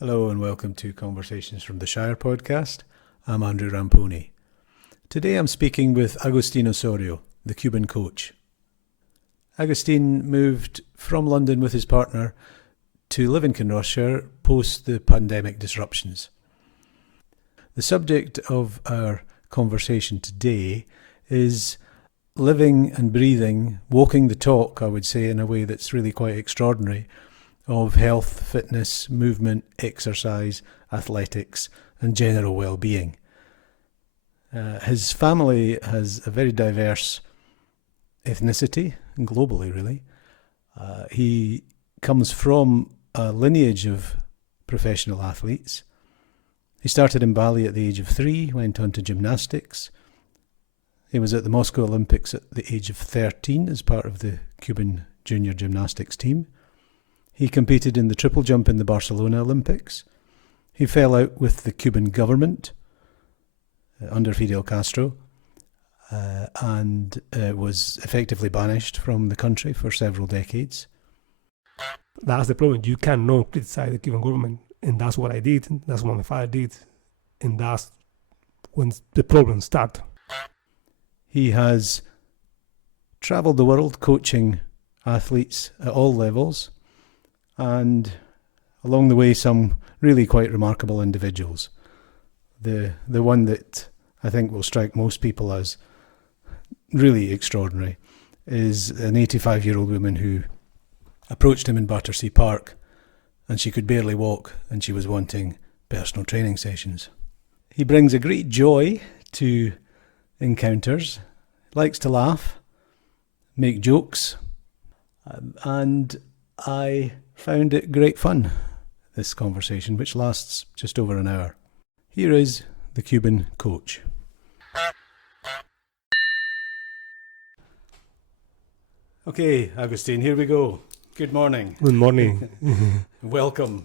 Hello and welcome to Conversations from the Shire podcast. I'm Andrew Ramponi. Today I'm speaking with Agustin Osorio, the Cuban coach. Agustin moved from London with his partner to live in Kinrossshire post the pandemic disruptions. The subject of our conversation today is living and breathing, walking the talk, I would say, in a way that's really quite extraordinary, of health, fitness, movement, exercise, athletics, and general well-being. His family has a very diverse ethnicity, globally really. He comes from a lineage of professional athletes. He started in ballet at the age of 3, went on to gymnastics. He was at the Moscow Olympics at the age of 13 as part of the Cuban Junior Gymnastics team. He competed in the triple jump in the Barcelona Olympics. He fell out with the Cuban government under Fidel Castro and was effectively banished from the country for several decades. That's the problem. You cannot criticize the Cuban government. And that's what I did. That's what my father did. And that's when the problem started. He has travelled the world coaching athletes at all levels, and along the way some really quite remarkable individuals. The one that I think will strike most people as really extraordinary is an 85-year-old woman who approached him in Battersea Park, and she could barely walk, and she was wanting personal training sessions. He brings a great joy to encounters, likes to laugh, make jokes, and I found it great fun, this conversation, which lasts just over an hour. Here is the Cuban coach. Okay, Agustin, here we go. Good morning. Good morning. Welcome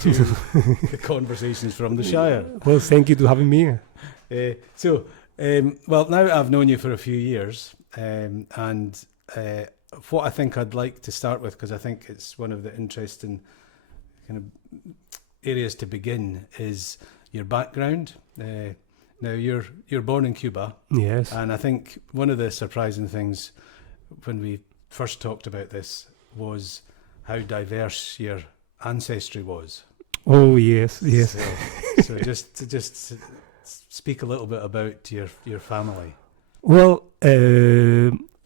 to the Conversations from the Shire. Well, thank you for having me here. Well, now I've known you for a few years, and what I think I'd like to start with, because I think it's one of the interesting kind of areas to begin, is your background. Now you're born in Cuba. Yes. And I think one of the surprising things when we first talked about this was how diverse your ancestry was. Oh, yes. So just speak a little bit about your family. Well,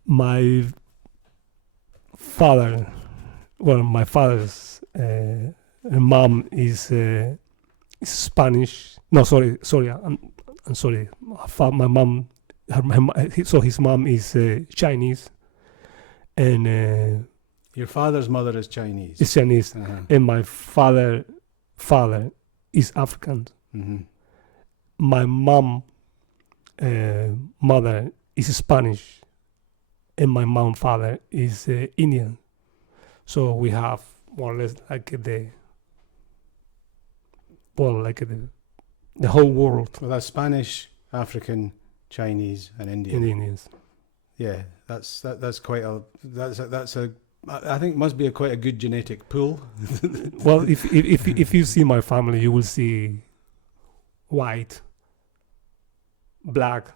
my father's mom is Spanish. No, sorry. I'm sorry. My mom, his mom is Chinese, and your father's mother is Chinese. Is Chinese, and my father is African. Mm-hmm. My mom, mother is Spanish, and my father is Indian. So we have more or less like the whole world. Well, that's Spanish, African, Chinese, and Indian. And Indians. Yeah, that's quite a I think must be quite a good genetic pool. Well, if you see my family, you will see white, black,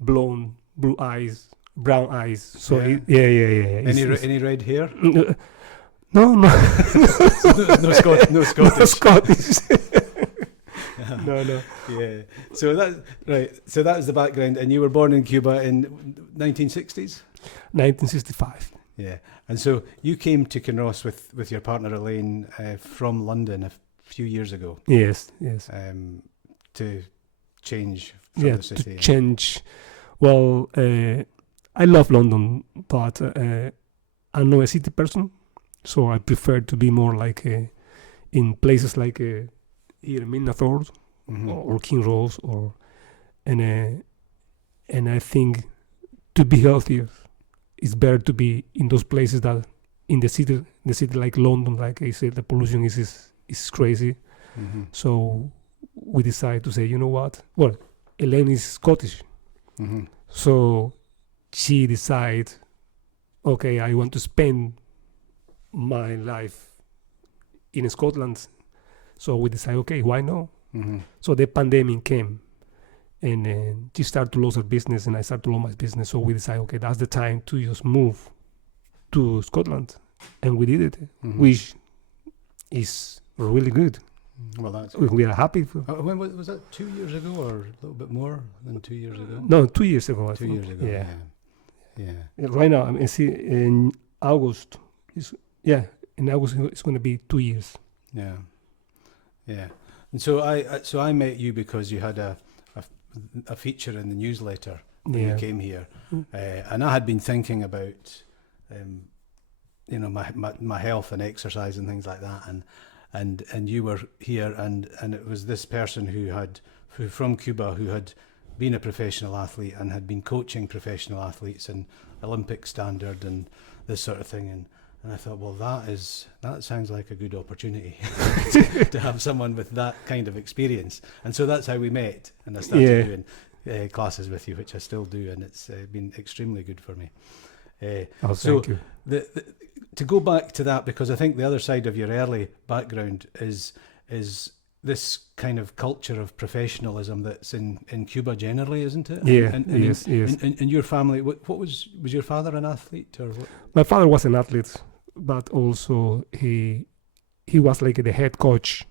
blonde, blue eyes, brown eyes. So yeah. Any red hair? No. no Scottish. No Scottish. No. Yeah. So that was the background, and you were born in Cuba in 1960s. 1965. Yeah. And so you came to Kinross with your partner Elaine from London a few years ago. Yes. To change from the city. To change. Well, I love London, but I'm not a city person, so I prefer to be more like in places like here in Minnesota, mm-hmm. or King Ross, and I think to be healthier, it's better to be in those places that in the city like London, like I said, the pollution is crazy. Mm-hmm. So we decided to say, you know what? Well, Elaine is Scottish, mm-hmm. so she decided, okay, I want to spend my life in Scotland. So we decided, okay, why not? Mm-hmm. So the pandemic came, and she started to lose her business, and I started to lose my business. So we decided, okay, that's the time to just move to Scotland, and we did it, Mm-hmm. which is really good. Well, that's We are happy. when was that? 2 years ago, or a little bit more than 2 years ago? No, 2 years ago. I 2 think. years ago. Yeah. Yeah. Right now, I mean, see, in August, in August it's going to be 2 years. Yeah. Yeah. And so I met you because you had a feature in the newsletter when you came here, and I had been thinking about my health and exercise and things like that, and you were here, and it was this person who from Cuba, who had been a professional athlete and had been coaching professional athletes and Olympic standard and this sort of thing, and I thought, well, that sounds like a good opportunity to have someone with that kind of experience. And so that's how we met, and I started doing classes with you, which I still do, and it's been extremely good for me. Thank you. To go back to that, because I think the other side of your early background is this kind of culture of professionalism that's in Cuba generally, isn't it? Yeah, And yes. in your family, what was your father an athlete, or what? My father was an athlete, but also he was like the head coach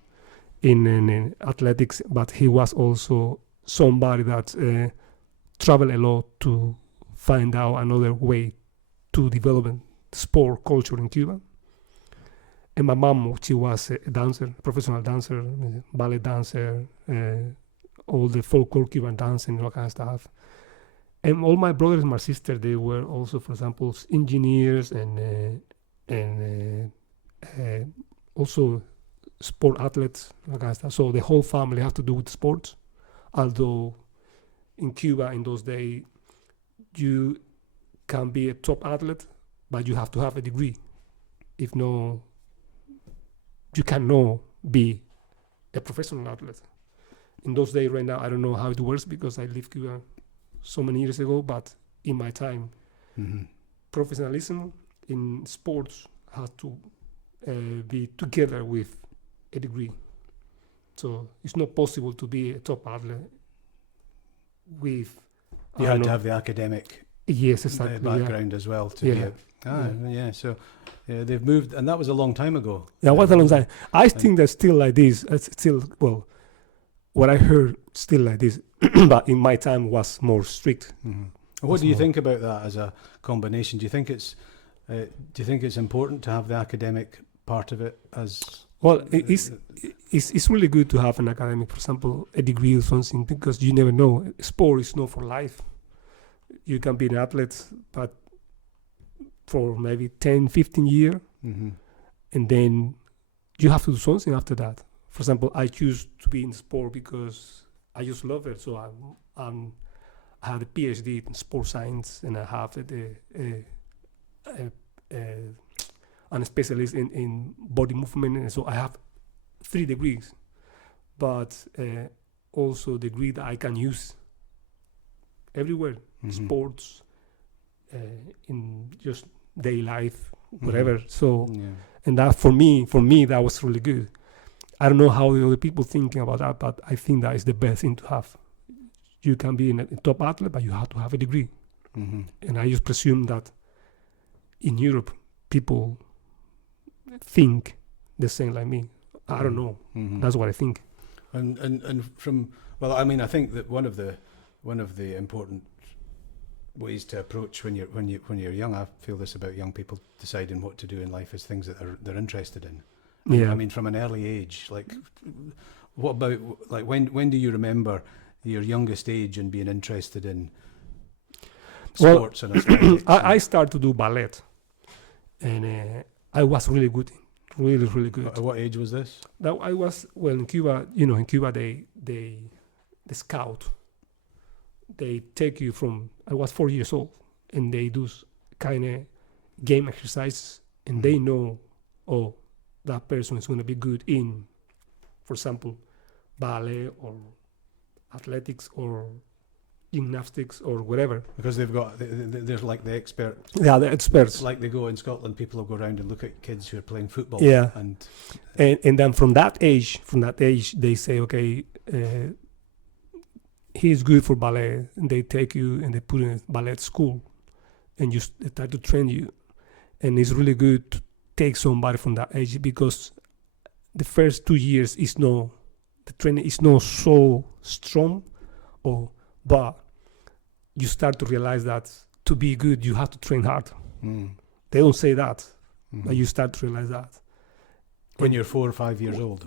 in athletics, but he was also somebody that traveled a lot to find out another way to develop sport culture in Cuba. And my mom, she was a dancer, professional dancer, ballet dancer, all the folklore Cuban dance and all kind of stuff. And all my brothers and my sister, they were also, for example, engineers and also sport athletes, all kind of stuff. So the whole family have to do with sports. Although in Cuba in those days, you can be a top athlete, but you have to have a degree. If no, you cannot be a professional athlete. In those days, right now, I don't know how it works because I lived Cuba so many years ago, but in my time, professionalism in sports has to be together with a degree. So it's not possible to be a top athlete with... You had to have the academic background as well to be so they've moved, and that was a long time ago. Yeah, what a long time. I think that's still like this. It's still, well, what I heard still like this, but in my time was more strict. What do you think about that as a combination? Do you think it's important to have the academic part of it as... Well, it's really good to have an academic, for example, a degree or something, because you never know. Sport is not for life. You can be an athlete, but for maybe 10, 15 years, and then you have to do something after that. For example, I choose to be in sport because I just love it. So I have a PhD in sport science, and I have I'm a specialist in body movement, and so I have 3 degrees, but also degree that I can use everywhere, sports, in just daily life, whatever. So, and that for me, that was really good. I don't know how the other people thinking about that, but I think that is the best thing to have. You can be a top athlete, but you have to have a degree. And I just presume that in Europe, people think the same like me. I don't know. That's what I think. And from, well, I mean, I think that one of the important ways to approach when you're young, I feel this about young people deciding what to do in life, is things that they're interested in. Yeah. I mean, from an early age, like, what about, like, when do you remember your youngest age and being interested in sports and athletics? I started to do ballet, and I was really good, really good. At what age was this? Now I was, well, in Cuba, in Cuba the scout, they take you from, I was 4 years old, and they do kind of game exercises, and they know, oh, that person is going to be good in, for example, ballet or athletics or gymnastics or whatever. Because they're like the expert. They are the experts. Like they go in Scotland, people will go around and look at kids who are playing football. Yeah. And then from that age, they say, okay, he's good for ballet. And they take you and they put you in a ballet school, and they start to train you. And it's really good to take somebody from that age, because the first 2 years the training is not so strong, but you start to realize that to be good, you have to train hard. They don't say that, but you start to realize that. When you're 4 or 5 years old.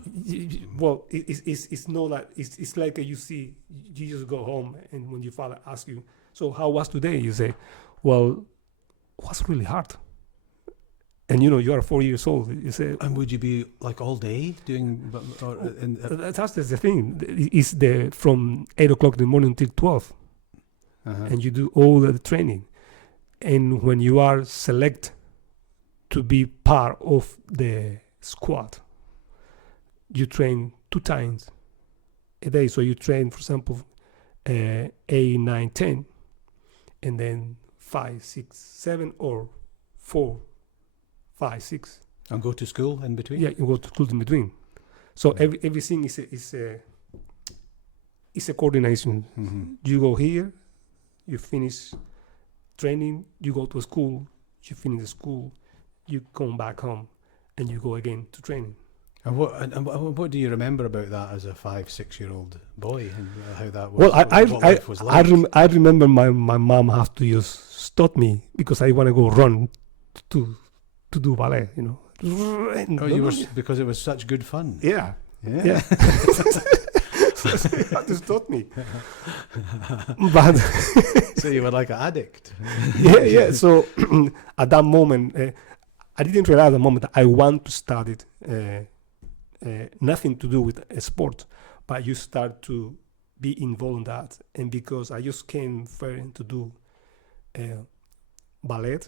Well, it's not that. It's like you just go home, and when your father asks you, so how was today? You say, well, it was really hard. And you are 4 years old. You say, and would you be like all day doing? That's the thing. It's from 8 o'clock in the morning till 12, and you do all the training. And when you are selected to be part of the squad, you train 2 times a day. So you train, for example, 8, 9, 10, and then 5, 6, 7, or 4, 5, 6. And go to school in between? Yeah, you go to school in between. So everything is a coordination. You go here, you finish training, you go to school, you finish the school, you come back home, and you go again to training. And what do you remember about that as a 5, 6 year old boy, and how that was? Well, what life was like? I remember my mom have to just stop me because I want to go run to do ballet, Because it was such good fun. Yeah. So she had to stop me. But so you were like an addict. Yeah. So at that moment, I didn't realize at the moment that I want to start it. Nothing to do with a sport, but you start to be involved in that. And because I just came first to do ballet,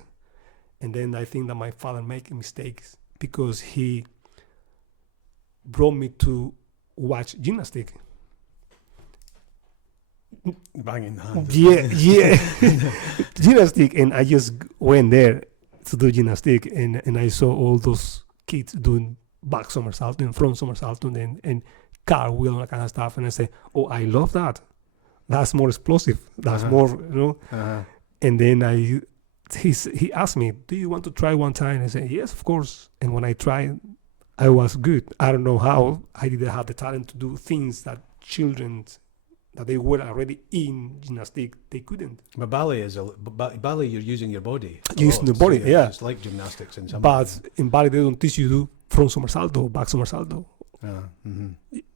and then I think that my father made mistakes because he brought me to watch gymnastic. Banging hands. Yeah. Gymnastic, and I just went there to do gymnastic, and I saw all those kids doing back somersault and front somersault and cartwheel and that kind of stuff, and I say, oh, I love that. That's more explosive. That's more, And then he asked me, do you want to try one time? I said, yes, of course. And when I tried, I was good. I don't know how. I didn't have the talent to do things that children that they were already in gymnastic, they couldn't. But ballet ballet. You're using your body. Using the body, yeah. It's like gymnastics in some. But in ballet, they don't teach you to do front somersault or back somersault.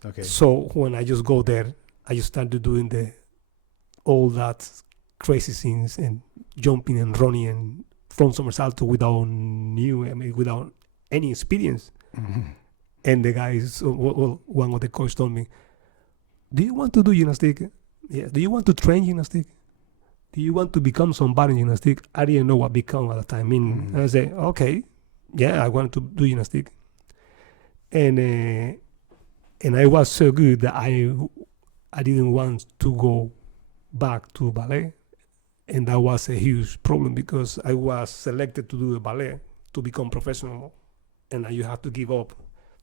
Okay. So when I just go there, I just started doing all that crazy things and jumping and running and front somersault without any experience. And the guys, one of the coach told me, do you want to do gymnastic? Yeah. Do you want to train gymnastic? Do you want to become somebody in gymnastic? I didn't know what become at the time. And I said, okay, yeah, I want to do gymnastic. And I was so good that I didn't want to go back to ballet. And that was a huge problem because I was selected to do the ballet to become professional. And you have to give up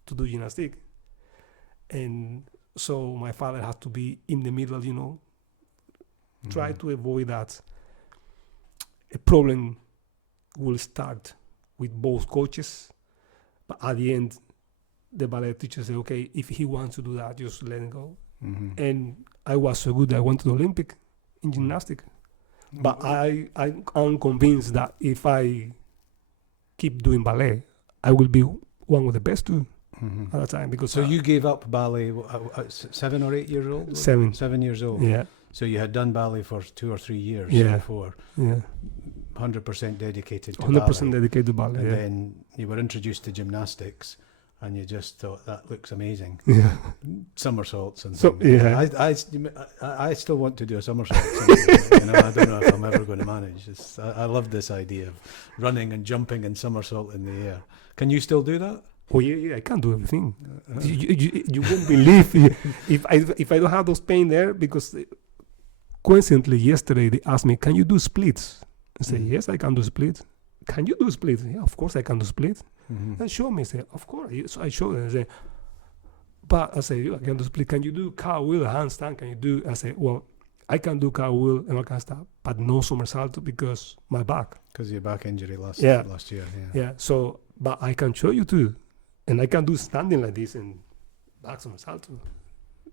to do gymnastic. And so my father had to be in the middle, try to avoid that. A problem will start with both coaches, but at the end, the ballet teacher say, okay, if he wants to do that, just let him go. And I was so good that I went to the Olympic in gymnastics. But I'm convinced that if I keep doing ballet, I will be one of the best too. At the time, because so you gave up ballet at 7 or 8 years old? 7. 7 years old. Yeah. So you had done ballet for 2 or 3 years before. Yeah. 100% dedicated to 100% ballet. dedicated to ballet. And then you were introduced to gymnastics, and you just thought that looks amazing. Yeah. Somersaults and so things. Yeah. I still want to do a somersault. I don't know if I'm ever going to manage. I love this idea of running and jumping and somersault in the air. Can you still do that? Oh yeah, I can't do everything. You won't believe if I don't have those pain there, because coincidentally, yesterday they asked me, "Can you do splits?" I say, Mm. "Yes, I can do splits." "Can you do splits?" "Yeah, of course I can do splits." Mhm. And show me. I say, "Of course." So I showed them. I say, "But," I say, "I can do split. Can you do cartwheel, handstand? Can you do?" I say, "Well, I can do cartwheel and all kind of stuff, but no somersault because my back." Because of your back injury last Yeah. year. Yeah. So, but I can show you too, and I can do standing like this and back somersault too.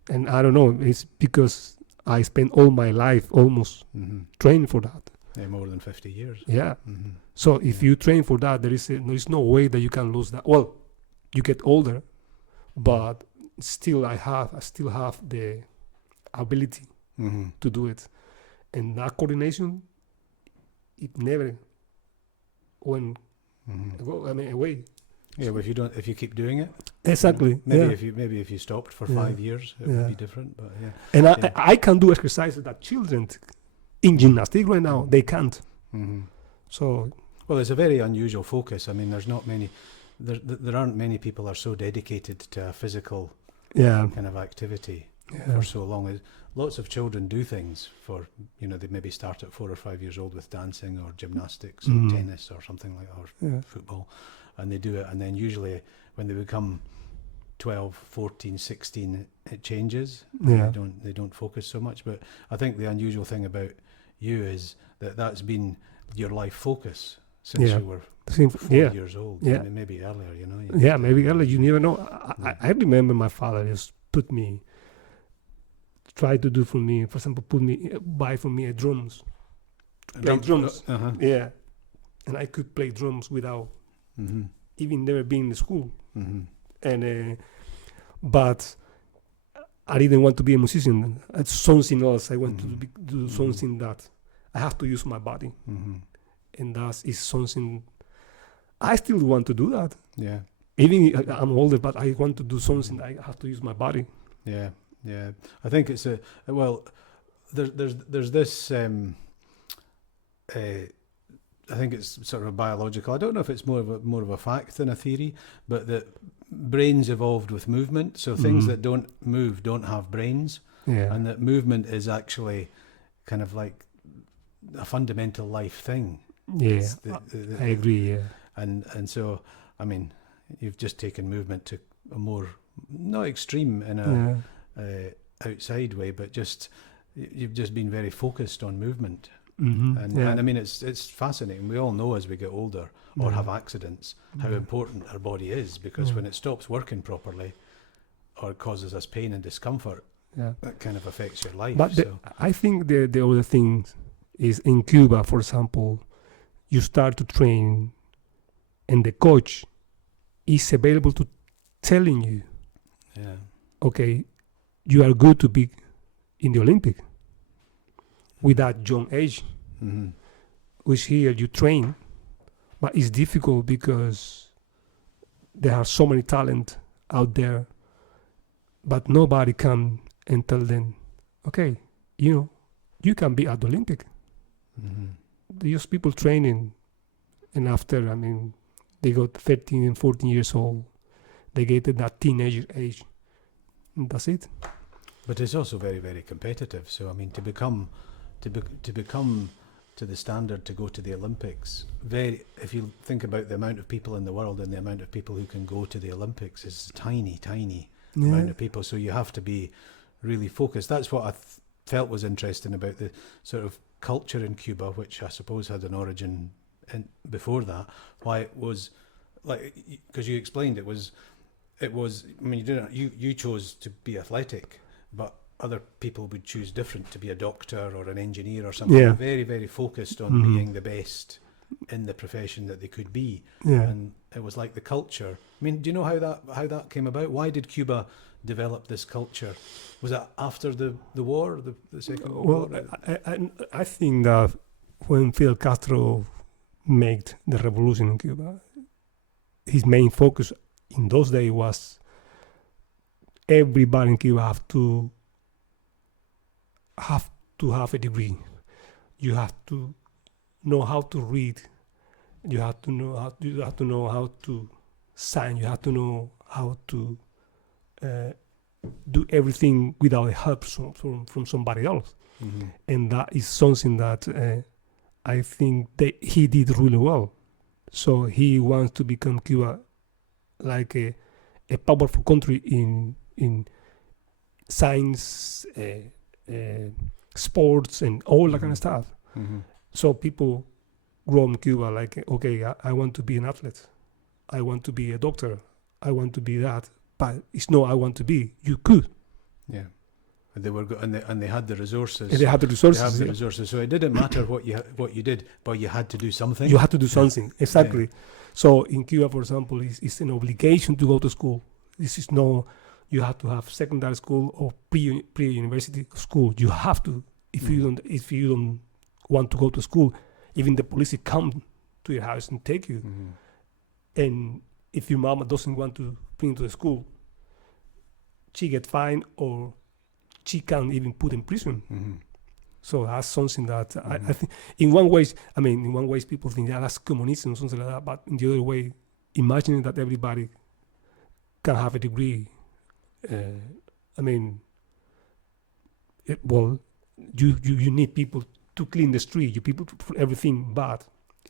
And I don't know. It's because I spent all my life almost Mm-hmm. training for that. Yeah, more than 50 years. Yeah. Mm-hmm. So if Yeah. you train for that, there is no way that you can lose that. Well, you get older, but still, I still have the ability Mm-hmm. to do it, and that coordination, it never went Mm-hmm. away. Yeah, but if you keep doing it, Exactly. maybe if you stopped for Yeah. 5 years, it Yeah. would be different. But yeah. And Yeah. I can do exercises that children in gymnastics right now they can't. Mm-hmm. So Well, it's a very unusual focus. I mean, there's not many. There aren't many people are so dedicated to a physical yeah, kind of activity yeah. for so long. Lots of children do things for, they maybe start at 4 or 5 years old with dancing or gymnastics Mhm. or tennis or something like that, or Yeah. football, and they do it, and then usually when they become 12, 14, 16, it changes. And Yeah. they don't focus so much. But I think the unusual thing about you is that that's been your life focus since Yeah. you were Same, 4 years old. Yeah. I mean, maybe earlier, you Yeah, just, maybe earlier. You never know. Yeah. I remember my father just try to do for me, for example, buy for me a drums. Play drums. Uh-huh. Yeah. And I could play drums without Mm-hmm. even never being in school. Mm-hmm. And but I didn't want to be a musician. It's something else. I want to do something that I have to use my body, Mm-hmm. and that is something I still want to do. That Yeah. even I'm older, but I want to do something. I have to use my body. Yeah, yeah. I think it's there's this. I think it's sort of biological. I don't know if it's more of a fact than a theory, but that brains evolved with movement. So things Mhm. that don't move don't have brains, Yeah. and that movement is actually kind of like a fundamental life thing. Yeah. It's I agree. Yeah. and so I mean, you've just taken movement to a more not extreme in a Yeah. outside way, but just you've just been very focused on movement, Mm-hmm. and I mean it's fascinating. We all know as we get older or have accidents how important our body is, because when it stops working properly or causes us pain and discomfort, that kind of affects your life. But So I think the other thing is in Cuba, for example, you start to train, and the coach is available to telling you, yeah, okay, you are good to be in the Olympic with that young age, mm-hmm. which here you train, but it's difficult because there are so many talent out there, but nobody come and tell them, okay, you can be at the Olympic. Mm-hmm. These people training, and after, I mean, they got 13 and 14 years old, they get to that teenager age, and that's it. But it's also very, very competitive. So I mean, to become to the standard to go to the Olympics, if you think about the amount of people in the world and the amount of people who can go to the Olympics, is tiny amount of people. So you have to be really focused. That's what I felt was interesting about the sort of culture in Cuba, which I suppose had an origin before that. Why it was like, because you explained it was. I mean, you chose to be athletic, but other people would choose different, to be a doctor or an engineer or something. Yeah. Very, very focused on being the best in the profession that they could be. Yeah. And it was like the culture. I mean, do you know how that came about? Why did Cuba develop this culture? Was that after the war, the Second World War? I think that when Fidel Castro made the revolution in Cuba, his main focus in those days was everybody in Cuba have to have a degree. You have to know how to read. You have to know how to sign. You have to know how to do everything without help from somebody else. And that is something that I think that he did really well. So he wants to become Cuba like a powerful country in science, sports, and all that kind of stuff. So people grow in Cuba like, okay, I want to be an athlete. I want to be a doctor. I want to be that. But it's not I want to be. You could. Yeah. And they were and they had the resources. And they had the resources. They have the resources. So it didn't matter what you did, but you had to do something. You had to do something. Exactly. Yeah. So in Cuba, for example, it's an obligation to go to school. This is no, you have to have secondary school or pre-university school. You have to. If you don't want to go to school, even the police come to your house and take you. And if your mama doesn't want to bring you to the school, she get fined or she can even put in prison. So that's something that I think in one way people think that's communism, something like that. But in the other way, imagining that everybody can have a degree. You need people to clean the street. You people for everything, but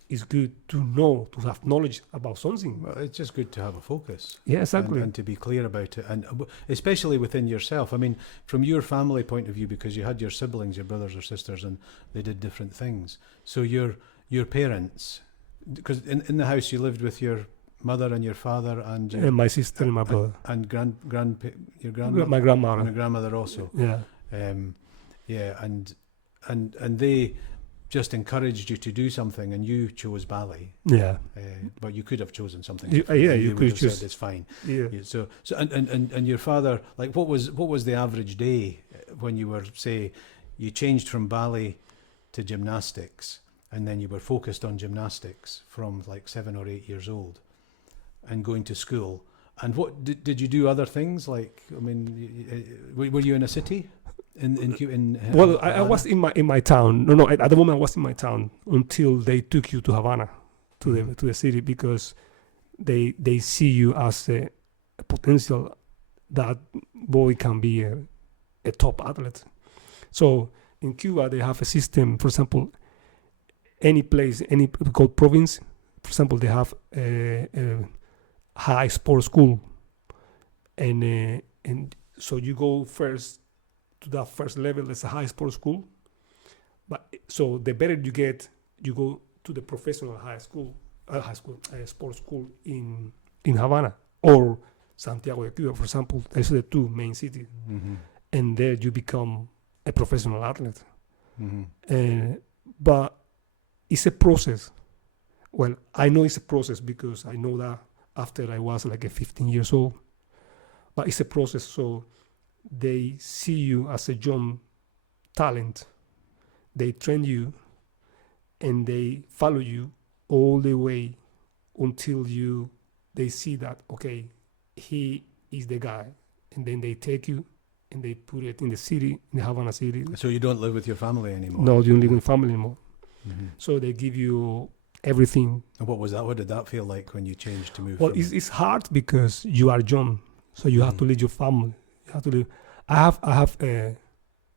it's good to know, to have knowledge about something. Well, it's just good to have a focus. Yeah, exactly. And to be clear about it, and especially within yourself. I mean, from your family point of view, because you had your siblings, your brothers or sisters, and they did different things. So your parents, because in the house you lived with your mother and your father and my sister and my brother and your grandmother, my grandmother, and my grandmother also. Yeah. And they just encouraged you to do something, and you chose ballet. Yeah. But you could have chosen something. You could have said it's fine. Yeah. So and your father, like, what was the average day when you were, say, you changed from ballet to gymnastics, and then you were focused on gymnastics from like 7 or 8 years old, and going to school. And what did you do other things? Like, I mean, were you in a city? Well, I was in my town. No, at the moment I was in my town until they took you to Havana, to the city, because they see you as a potential that boy can be a top athlete. So in Cuba they have a system. For example, any place, any called province, for example, they have a high sports school, and so you go first to that first level as a high sports school. But so the better you get, you go to the professional sports school in Havana or Santiago de Cuba, for example. Those are the two main cities. And there you become a professional athlete. But it's a process. Well, I know it's a process because I know that after I was like 15 years old. But it's a process, so they see you as a young talent. They train you and they follow you all the way until they see that, okay, he is the guy. And then they take you and they put it in the city, in the Havana city. So you don't live with your family anymore? No, you don't live with family anymore. So they give you everything. And what was that? What did that feel like when you changed to move? Well, it's hard because you are young, so you have to leave your family. You have to live. I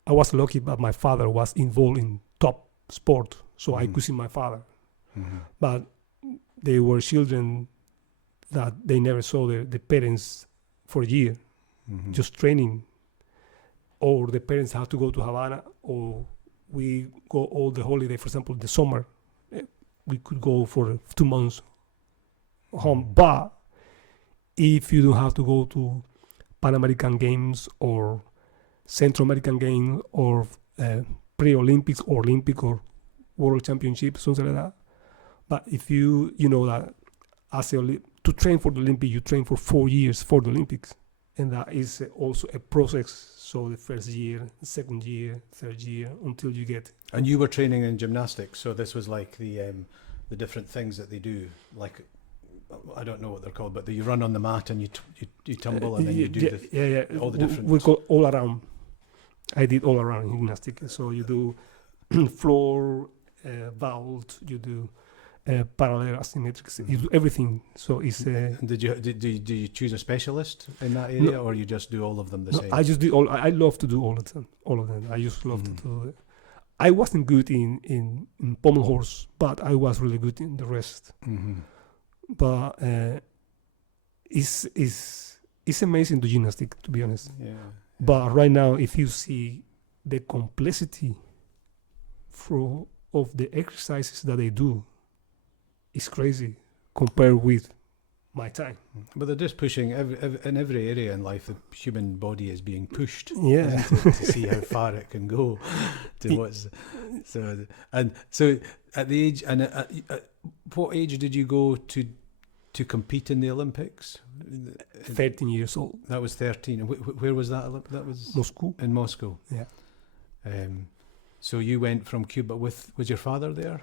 was lucky, but my father was involved in top sport, so I could see my father. But they were children that they never saw the parents for a year, just training. Or the parents have to go to Havana, or we go all the holiday. For example, the summer, we could go for 2 months home. But if you don't have to go to Pan American Games or Central American Games or pre-Olympics or Olympic or World Championships, something like that. But if you know that to train for the Olympics, you train for 4 years for the Olympics. And that is also a process. So the first year, second year, third year, until you get. And you were training in gymnastics, so this was like the different things that they do, like, I don't know what they're called, but you run on the mat and you tumble and then you do all the different. We call all around. I did all around gymnastics. So you do floor, vault, you do parallel, asymmetrics. You do everything. So it's. Did you choose a specialist in that area, or you just do all of them the same? I just do all. I love to do all of them. All of them. I just love to do it. I wasn't good in pommel horse, but I was really good in the rest. But it's amazing the gymnastic, to be honest. Yeah. But right now, if you see the complexity of the exercises that they do, it's crazy compared with my time. But they're just pushing in every area in life. The human body is being pushed, Yeah, to see how far it can go. So at the age at what age did you go to compete in the Olympics? 13 years old. That was 13. And where was that? That was Moscow. in Moscow. Yeah. So you went from Cuba was your father there?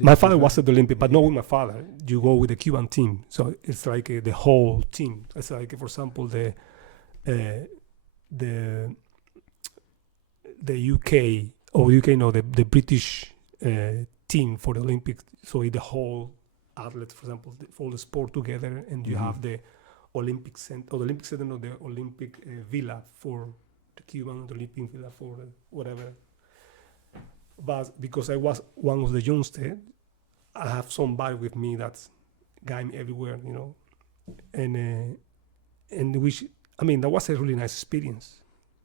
My father was at the Olympic, but not with my father. You go with the Cuban team, so it's like the whole team. It's like, for example, the UK or UK, no, the British team for the Olympics. So the whole athlete, for example, for the sport together, and you have the Olympic Center, or the Olympic Center, or the Olympic Villa for the Cuban, the Olympic Villa for whatever. But because I was one of the youngsters, I have somebody with me that's guide me everywhere, you know, and which, I mean, that was a really nice experience.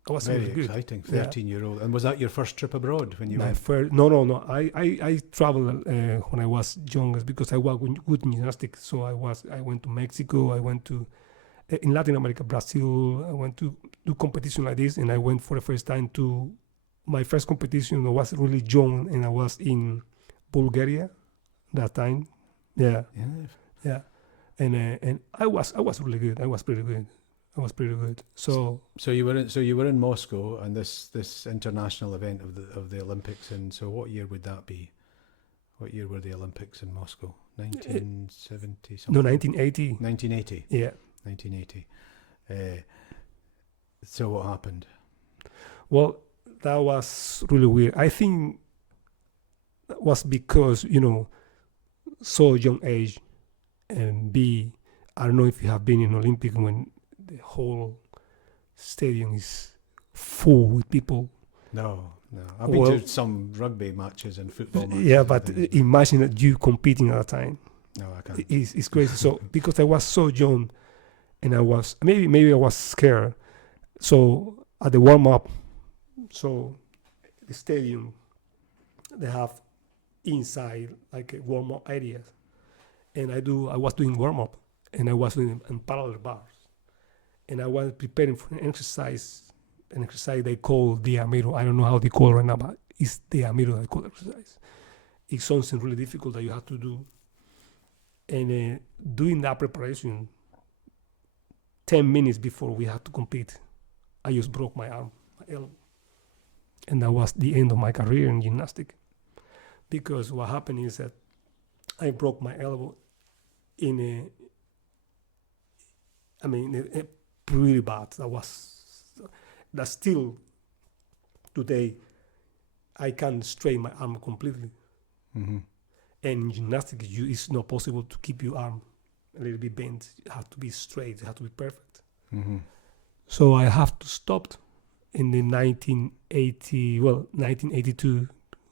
That was very really good. exciting. 13-year-old, and was that your first trip abroad when you went? No. I traveled when I was younger because I was good in gymnastics. So I went to Mexico. I went to in Latin America, Brazil. I went to do competition like this, and I went for the first time to. My first competition was really young, and I was in Bulgaria that time. Yeah. And I was really good. I was pretty good. So you were in Moscow, and this international event of the Olympics. And so what year would that be? What year were the Olympics in Moscow? 1970 something. No, 1980. 1980. Yeah. 1980. So what happened? Well, that was really weird. I think that was because, you know, so young age, and B, I don't know if you have been in Olympic when the whole stadium is full with people. No. I've been to some rugby matches and football matches. Yeah, but imagine that you competing at a time. No, I can't. It's crazy. So because I was so young, and I was maybe I was scared. So at the warm up. So the stadium, they have inside like a warm-up area, and I was doing warm-up, and I was doing in parallel bars, and I was preparing for an exercise they call Diamiro. I don't know how they call it right now, but it's Diamiro they call exercise. It's something really difficult that you have to do, and doing that preparation 10 minutes before we had to compete, I just broke my arm, my elbow. And that was the end of my career in gymnastics. Because what happened is that I broke my elbow in a pretty bad. That still today I can't straighten my arm completely. And in gymnastics, it's not possible to keep your arm a little bit bent. It has to be straight. It has to be perfect. So I have to stop. In the 1982,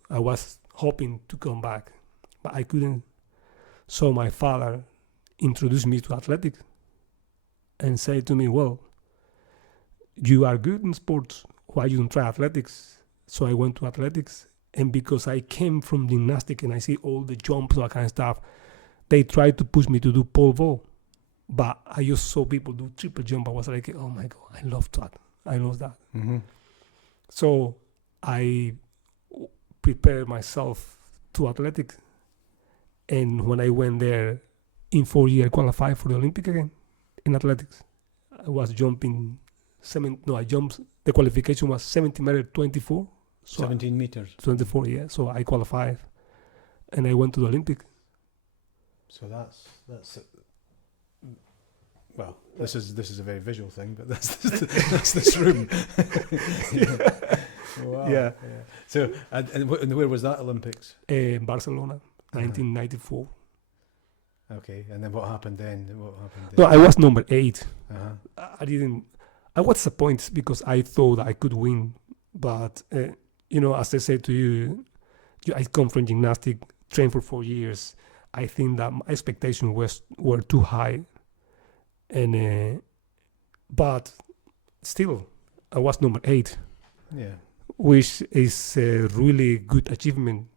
I was hoping to come back, but I couldn't. So my father introduced me to athletics and said to me, well, you are good in sports, why you don't try athletics? So I went to athletics, and because I came from gymnastics and I see all the jumps, all that kind of stuff, they tried to push me to do pole vault, but I just saw people do triple jump. I was like, oh my God, I love that. I love that. So I prepared myself to athletics, and when I went there in 4 years, I qualified for the Olympic again in athletics. I was jumping the qualification was 70 meters 24. So 17 meters. 24, yeah. So I qualified, and I went to the Olympic. So that's well, this is a very visual thing, but that's this room. Wow. Yeah. So and where was that Olympics? Barcelona. 1994. Okay, and then what happened then? No, I was number 8. Uh-huh. I was disappointed because I thought I could win. But, as I said to you, I come from gymnastic, trained for 4 years. I think that my expectations were too high. And but still, I was number 8. Yeah. Which is a really good achievement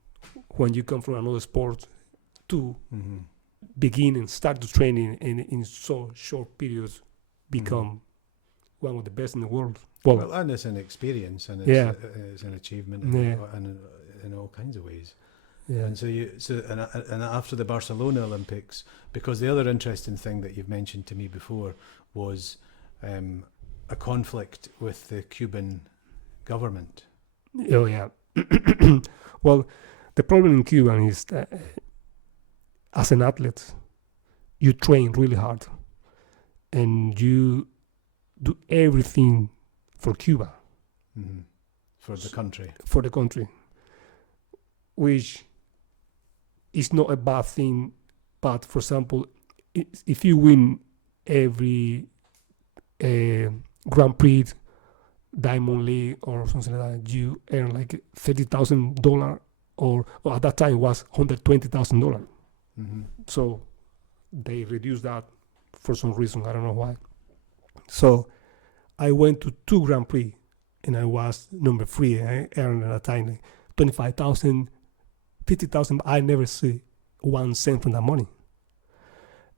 when you come from another sport to begin and start to training and in so short periods become one of the best in the world. Well, and it's an experience, and it's an achievement in all kinds of ways. Yeah. And and after the Barcelona Olympics, because the other interesting thing that you've mentioned to me before was a conflict with the Cuban government. Oh yeah. Well, the problem in Cuba is that as an athlete, you train really hard, and you do everything for Cuba, for the country, which is not a bad thing. But for example, if you win every Grand Prix, Diamond League or something like that, you earn like $30,000, or at that time was $120,000. So they reduced that for some reason, I don't know why. So I went to 2 Grand Prix and I was number 3. I earned at that time like 25,000, 50,000. I never see 1 cent from that money,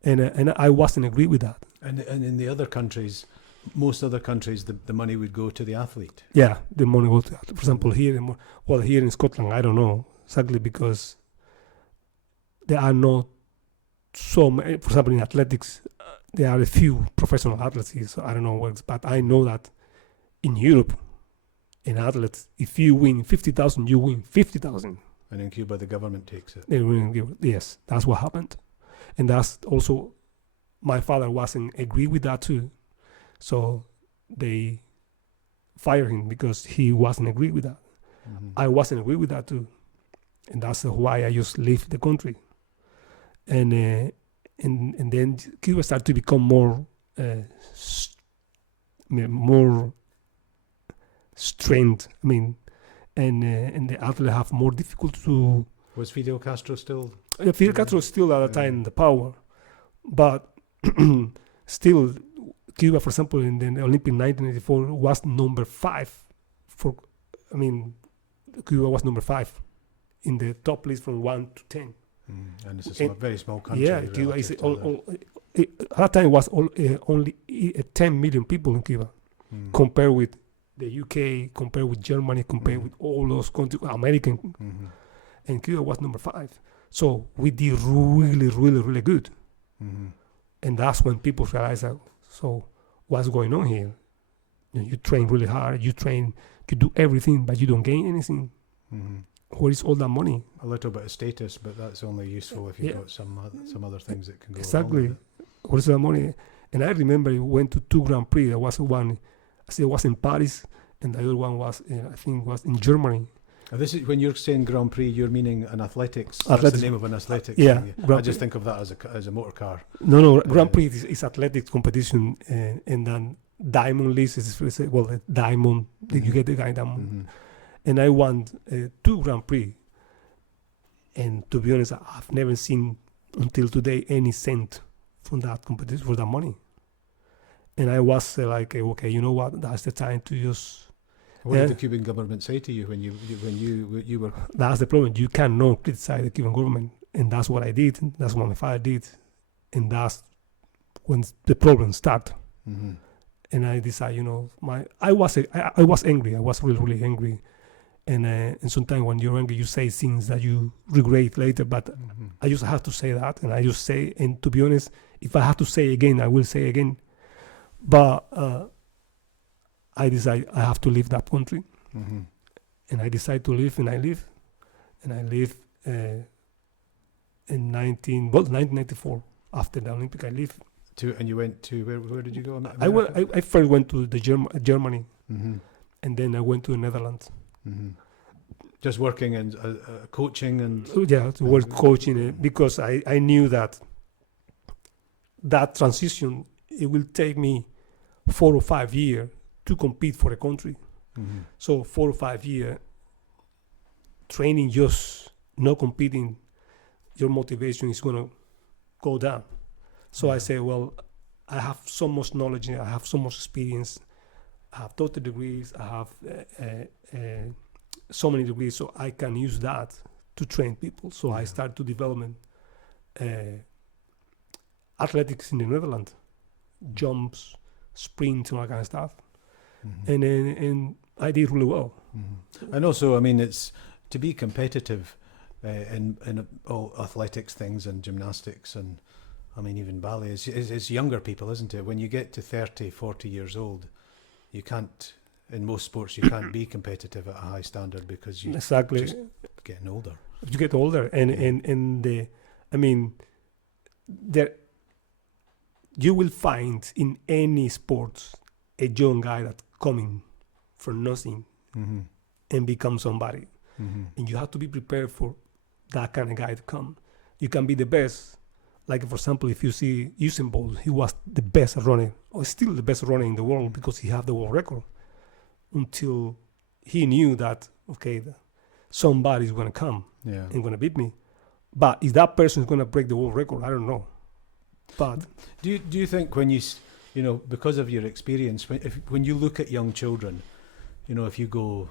and I wasn't agree with that. And in the other countries, most other countries, the money would go to the athlete. Yeah, the money goes to the athlete. For example, here in Scotland, I don't know exactly because there are not so many. For example, in athletics, there are a few professional athletes here, so I don't know what. But I know that in Europe, in athletes, if you win 50,000, you win 50,000. And in Cuba, the government takes it. Yes, that's what happened, and that's also my father wasn't agree with that too. So they fired him because he wasn't agree with that. I wasn't agree with that too, and that's why I just left the country. And then Cuba started to become more strength. I mean, and the athletes have more difficulty to. Was Fidel Castro still? Fidel Castro was still at the time in the power, but still. Cuba, for example, in the Olympic 1984 was number 5. Cuba was number 5 in the top list from 1 to 10. And it's a very small country. Yeah, Cuba is at that time was only 10 million people in Cuba, compared with the UK, compared with Germany, compared with all those countries, American, and Cuba was number 5. So we did really, really, really good, and that's when people realized that. So what's going on here? You train really hard. You do everything, but you don't gain anything. Where is all that money? A little bit of status, but that's only useful if you've got some other things that can go exactly. along with it. What is that money? And I remember I went to 2 Grand Prix. There was one, I think it was in Paris, and the other one was, I think, was in Germany. And this is when you're saying Grand Prix, you're meaning an athletics. That's the name of an athletics. Yeah, I just think of that as a motor car. No, Grand Prix is athletics competition, and then Diamond League is the Diamond. You get the guy Diamond. And I won 2 Grand Prix, and to be honest, I've never seen until today any cent from that competition for that money. And I was like, okay, you know what? That's the time to just. What did the Cuban government say to you when you were? That's the problem. You cannot criticize the Cuban government, and that's what I did. That's what my father did, and that's when the problem started. And I decided, I was angry. I was really, really angry, and sometimes when you're angry, you say things that you regret later. But I just have to say that, and I just say. And to be honest, if I have to say again, I will say again. But I decided I have to leave that country, and I decided to leave, and I live, in 1994 after the Olympic. I lived. And you went to where did you go? I first went to the Germany, and then I went to the Netherlands. Just working and coaching and... Yeah, to work coaching, because I knew that transition, it will take me 4 or 5 years to compete for a country. Mm-hmm. So 4 or 5 years training, just not competing, your motivation is going to go down. So I say, well, I have so much knowledge, I have so much experience, I have 30 degrees, I have so many degrees, so I can use that to train people. So I started to develop athletics in the Netherlands, jumps, sprints, and all that kind of stuff. Mm-hmm. And I did really well. Mm-hmm. And also, I mean, it's to be competitive in all athletics things and gymnastics and, I mean, even ballet is younger people, isn't it? When you get to 30, 40 years old, you can't, in most sports, you can't be competitive at a high standard because you're just getting older. You get older, you will find in any sports a young guy that's coming from nothing and become somebody. Mm-hmm. And you have to be prepared for that kind of guy to come. You can be the best. Like, for example, if you see Usain Bolt, he was the best runner, or still the best runner in the world because he had the world record, until he knew that, okay, somebody's going to come and going to beat me. But if that person is going to break the world record, I don't know. But do you think when you know, because of your experience, when you look at young children, you know, if you go,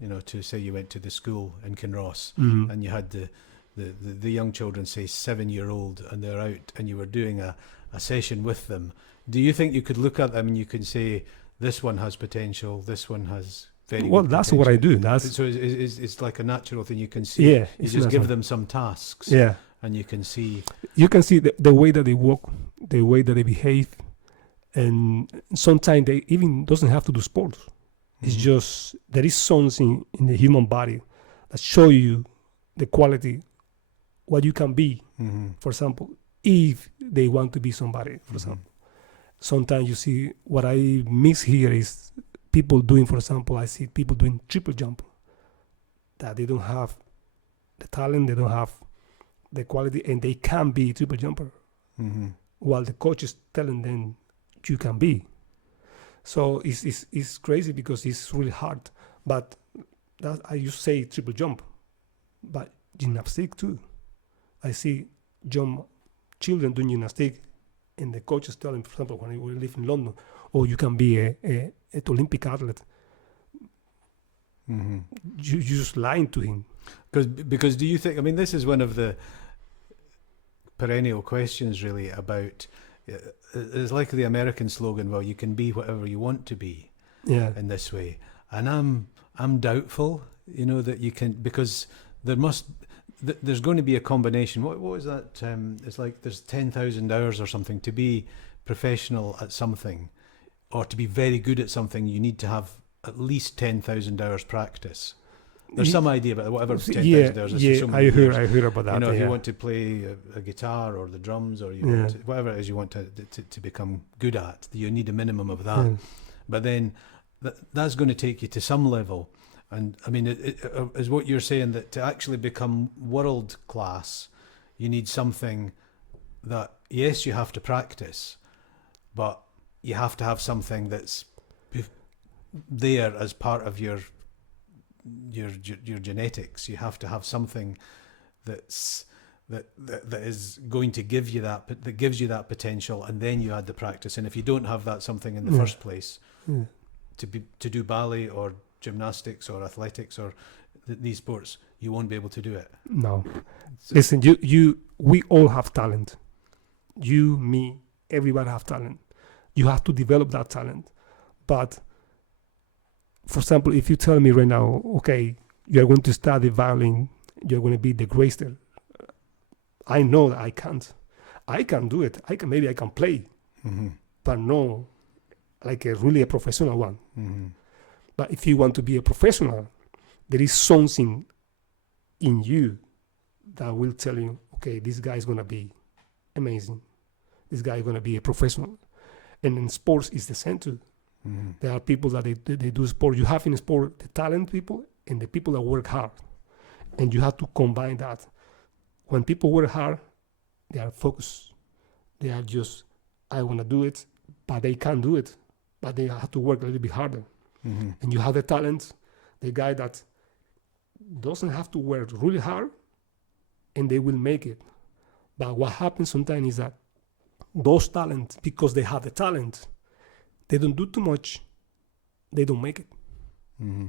you know, to say you went to the school in Kinross and you had the young children, say 7-year-old, and they're out and you were doing a session with them, do you think you could look at them and you can say, this one has potential, this one has very good that's potential? what I do. So it's like a natural thing you can see. Yeah, you just give them some tasks. Yeah. And you can see the way that they walk, the way that they behave, and sometimes they even doesn't have to do sports. It's just there is something in the human body that show you the quality, what you can be. For example, if they want to be somebody, for example. Sometimes you see what I miss here is people doing, for example, I see people doing triple jump, that they don't have the talent, they don't have the quality, and they can be triple jumper, while the coach is telling them you can be. So it's crazy because it's really hard. But that I used to say triple jump, but gymnastic too. I see children doing gymnastic, and the coaches tell them, for example, when we live in London, oh, you can be an Olympic athlete. You just lying to him. Because do you think, I mean, this is one of the perennial questions really about, it's like the American slogan, well, you can be whatever you want to be in this way. And I'm doubtful, you know, that you can, because there's going to be a combination. What was that? It's like there's 10,000 hours or something. To be professional at something or to be very good at something, you need to have at least 10,000 hours practice. There's some idea about whatever 10,000 hours. So I heard about that. You know, if you want to play a guitar or the drums or you want to, whatever it is you want to become good at, you need a minimum of that. But then that's going to take you to some level. And I mean, is what you're saying that to actually become world class, you need something that, yes, you have to practice, but you have to have something that's there as part of your genetics. You have to have something that is going to give you that gives you that potential, and then you add the practice. And if you don't have that something in the first place, to do ballet or gymnastics or athletics or these sports, you won't be able to do it. No. Listen, we all have talent. You, me, everybody have talent. You have to develop that talent. But for example, if you tell me right now, okay, you're going to study violin, you're going to be the greatest, I know that I can't. I can do it. Maybe I can play, but no, like really a professional one. But if you want to be a professional, there is something in you that will tell you, okay, this guy is going to be amazing. This guy is going to be a professional. And in sports, it's the same too. There are people that they do sport. You have in sport the talent people and the people that work hard. And you have to combine that. When people work hard, they are focused. They are just, I want to do it, but they can't do it. But they have to work a little bit harder. Mm-hmm. And you have the talent, the guy that doesn't have to work really hard, and they will make it. But what happens sometimes is that those talents, because they have the talent, they don't do too much, they don't make it. Mm-hmm.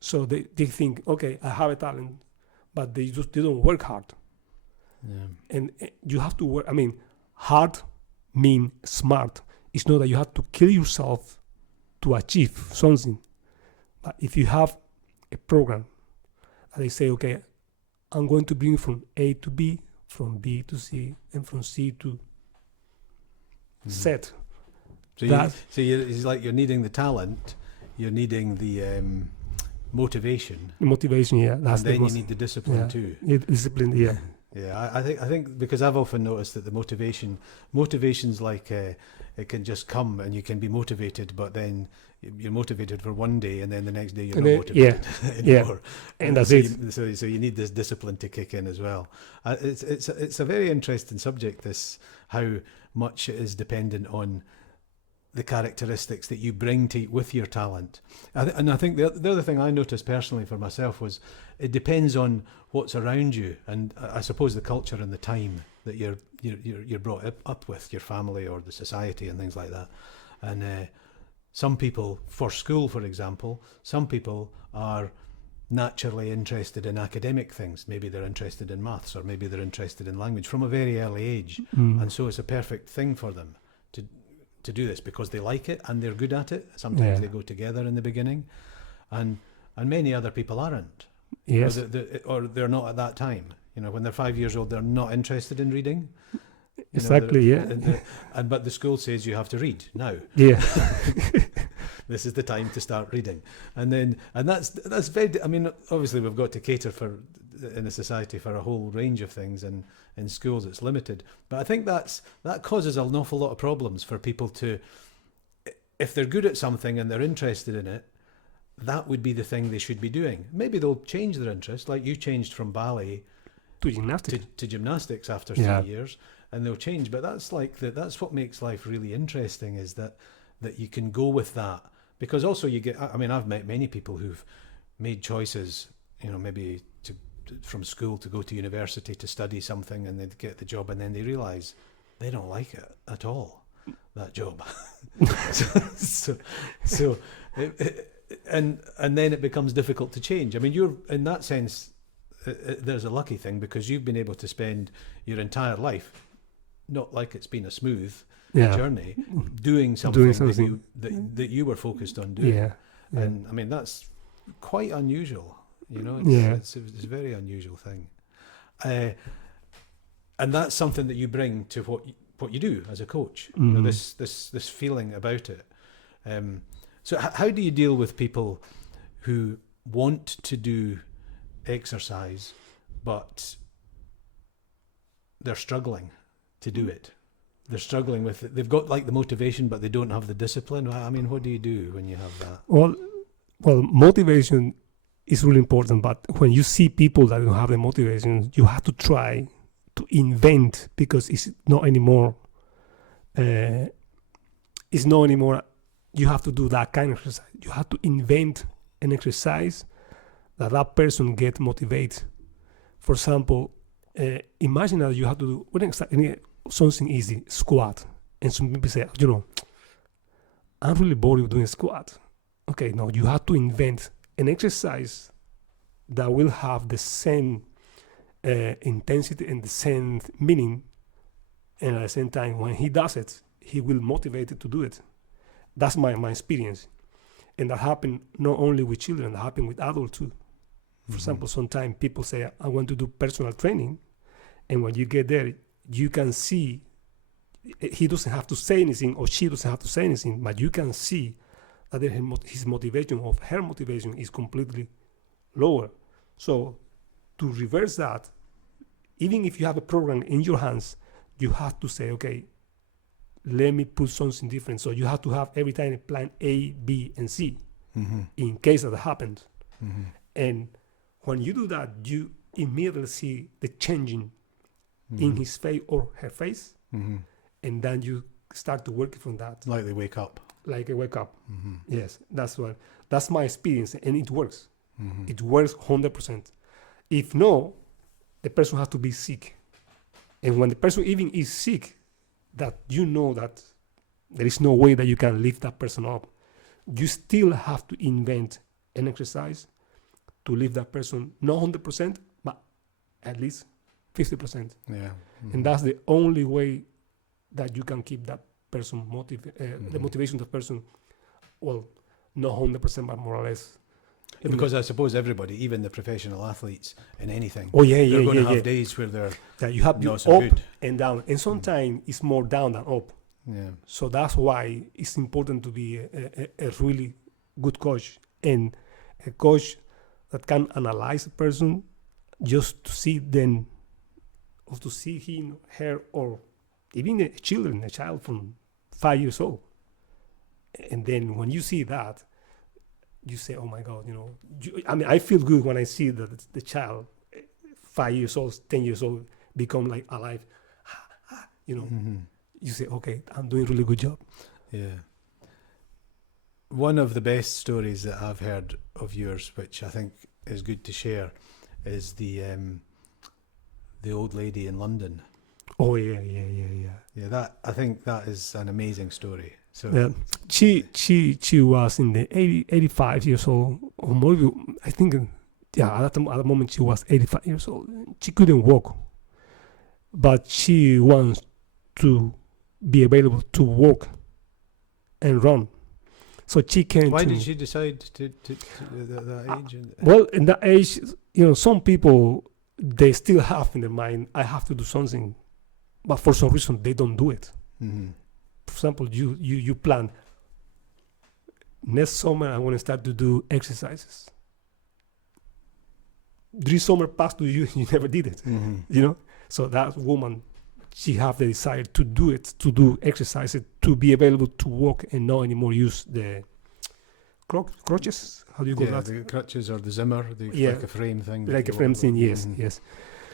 So they think, okay, I have a talent, but they don't work hard. Yeah. And you have to work. I mean, hard mean smart. It's not that you have to kill yourself to achieve something. But if you have a program, and they say, okay, I'm going to bring from A to B, from B to C, and from C to Z. So it's like you're needing the talent, you're needing the motivation. Motivation, yeah. That's And then you need the discipline too. Discipline, yeah. Yeah, I think because I've often noticed that the motivation's like it can just come and you can be motivated, but then you're motivated for one day and then the next day you're not motivated anymore. And that's So you need this discipline to kick in as well. It's a very interesting subject, this, how much it is dependent on the characteristics that you bring to with your talent. And I think the other thing I noticed personally for myself was it depends on what's around you, and I suppose the culture and the time that you're brought up with, your family or the society and things like that. And some people, for school for example, some people are naturally interested in academic things. Maybe they're interested in maths, or maybe they're interested in language from a very early age. And so it's a perfect thing for them to do this because they like it and they're good at it. Sometimes they go together in the beginning, and many other people aren't. Yes. Or they're not at that time. You know, when they're 5 years old, they're not interested in reading. Exactly, But the school says you have to read now. Yeah. This is the time to start reading, and that's very. I mean, obviously we've got to cater for in a society for a whole range of things, and in schools it's limited. But I think that causes an awful lot of problems for people to, if they're good at something and they're interested in it, that would be the thing they should be doing. Maybe they'll change their interest, like you changed from ballet to gymnastics to gymnastics after 3 years, and they'll change. But that's what makes life really interesting, is that you can go with that, because also you get. I mean, I've met many people who've made choices, maybe from school to go to university to study something, and they get the job, and then they realise they don't like it at all, that job. And then it becomes difficult to change. I mean, you're in that sense. There's a lucky thing, because you've been able to spend your entire life, not like it's been a smooth journey, doing something that you were focused on doing. Yeah. And I mean, that's quite unusual. It's a very unusual thing. And that's something that you bring to what you do as a coach. This feeling about it. So how do you deal with people who want to do exercise, but they're struggling to do it? They're struggling with it. They've got like the motivation, but they don't have the discipline. I mean, what do you do when you have that? Well, motivation is really important, but when you see people that don't have the motivation, you have to try to invent, because it's not anymore. You have to do that kind of exercise. You have to invent an exercise that person gets motivated. For example, imagine that you have to do something easy, squat. And some people say, I'm really bored of doing squat. Okay, no, you have to invent an exercise that will have the same intensity and the same meaning. And at the same time, when he does it, he will motivate to do it. That's my experience. And that happened not only with children, that happened with adults too. For example, sometimes people say, I want to do personal training. And when you get there, you can see, he doesn't have to say anything, or she doesn't have to say anything, but you can see that his motivation or her motivation is completely lower. So to reverse that, even if you have a program in your hands, you have to say, okay, let me put something different. So you have to have every time a plan A, B, and C in case that happens. And when you do that, you immediately see the changing in his face or her face, and then you start to work from that. Like they wake up. Like a wake up. Yes, that's my experience, and it works. It works 100%. If no, the person has to be sick. And when the person even is sick, that you know that there is no way that you can lift that person up, you still have to invent an exercise to lift that person, not 100%, but at least 50%. Yeah. And that's the only way that you can keep that person the motivation of the person, well, not 100%, but more or less. Yeah, because I suppose everybody, even the professional athletes in anything, they're going to have days where they're you have not up so good. and down, and sometimes it's more down than up. Yeah. So that's why it's important to be a really good coach, and a coach that can analyze a person just to see them, or to see him, her, or even a child from 5 years old. And then when you see that, you say, oh my God, I feel good when I see that the child, 5 years old, 10 years old, become like alive. You say, okay, I'm doing a really good job. Yeah. One of the best stories that I've heard of yours, which I think is good to share, is the old lady in London. Oh yeah. Yeah, I think that is an amazing story. So she was in the 85 years old, or maybe I think, at the moment she was 85 years old. She couldn't walk, but she wants to be available to walk and run. So she came. Why to did me. she decide to that age? Well, in that age, some people, they still have in their mind, I have to do something, but for some reason they don't do it. For example, you plan, next summer I want to start to do exercises. 3 summers passed to you, you never did it. So that woman, she have the desire to do it, to do exercises, to be available to walk and not anymore use the crutches. How do you call that? The crutches or the Zimmer, like a frame thing. Like a frame thing, yes.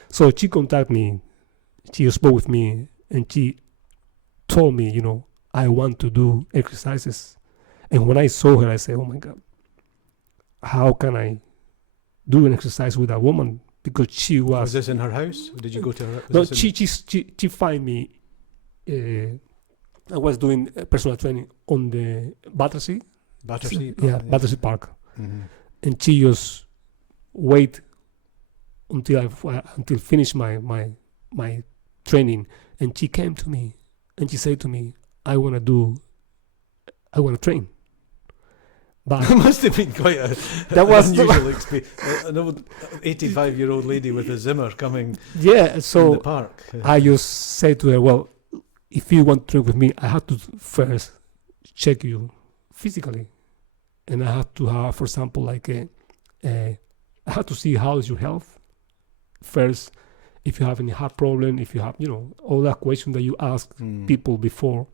So she contacted me, she spoke with me, and she told me, I want to do exercises. And when I saw her, I said, oh my God, how can I do an exercise with a woman? Because she was... Was this in her house? Did you go to her? No, she find me. I was doing personal training on the Battersea. Battersea? Yeah, Battersea Park. And she just wait until finish my training. And she came to me and she said to me, I want to train. But it must have been quite an unusual experience. An old 85-year-old lady with a Zimmer coming in the park. I just said to her, well, if you want to train with me, I have to first check you physically. And I have to have, for example, I have to see how is your health first, if you have any heart problem, if you have, all that question that you ask people before.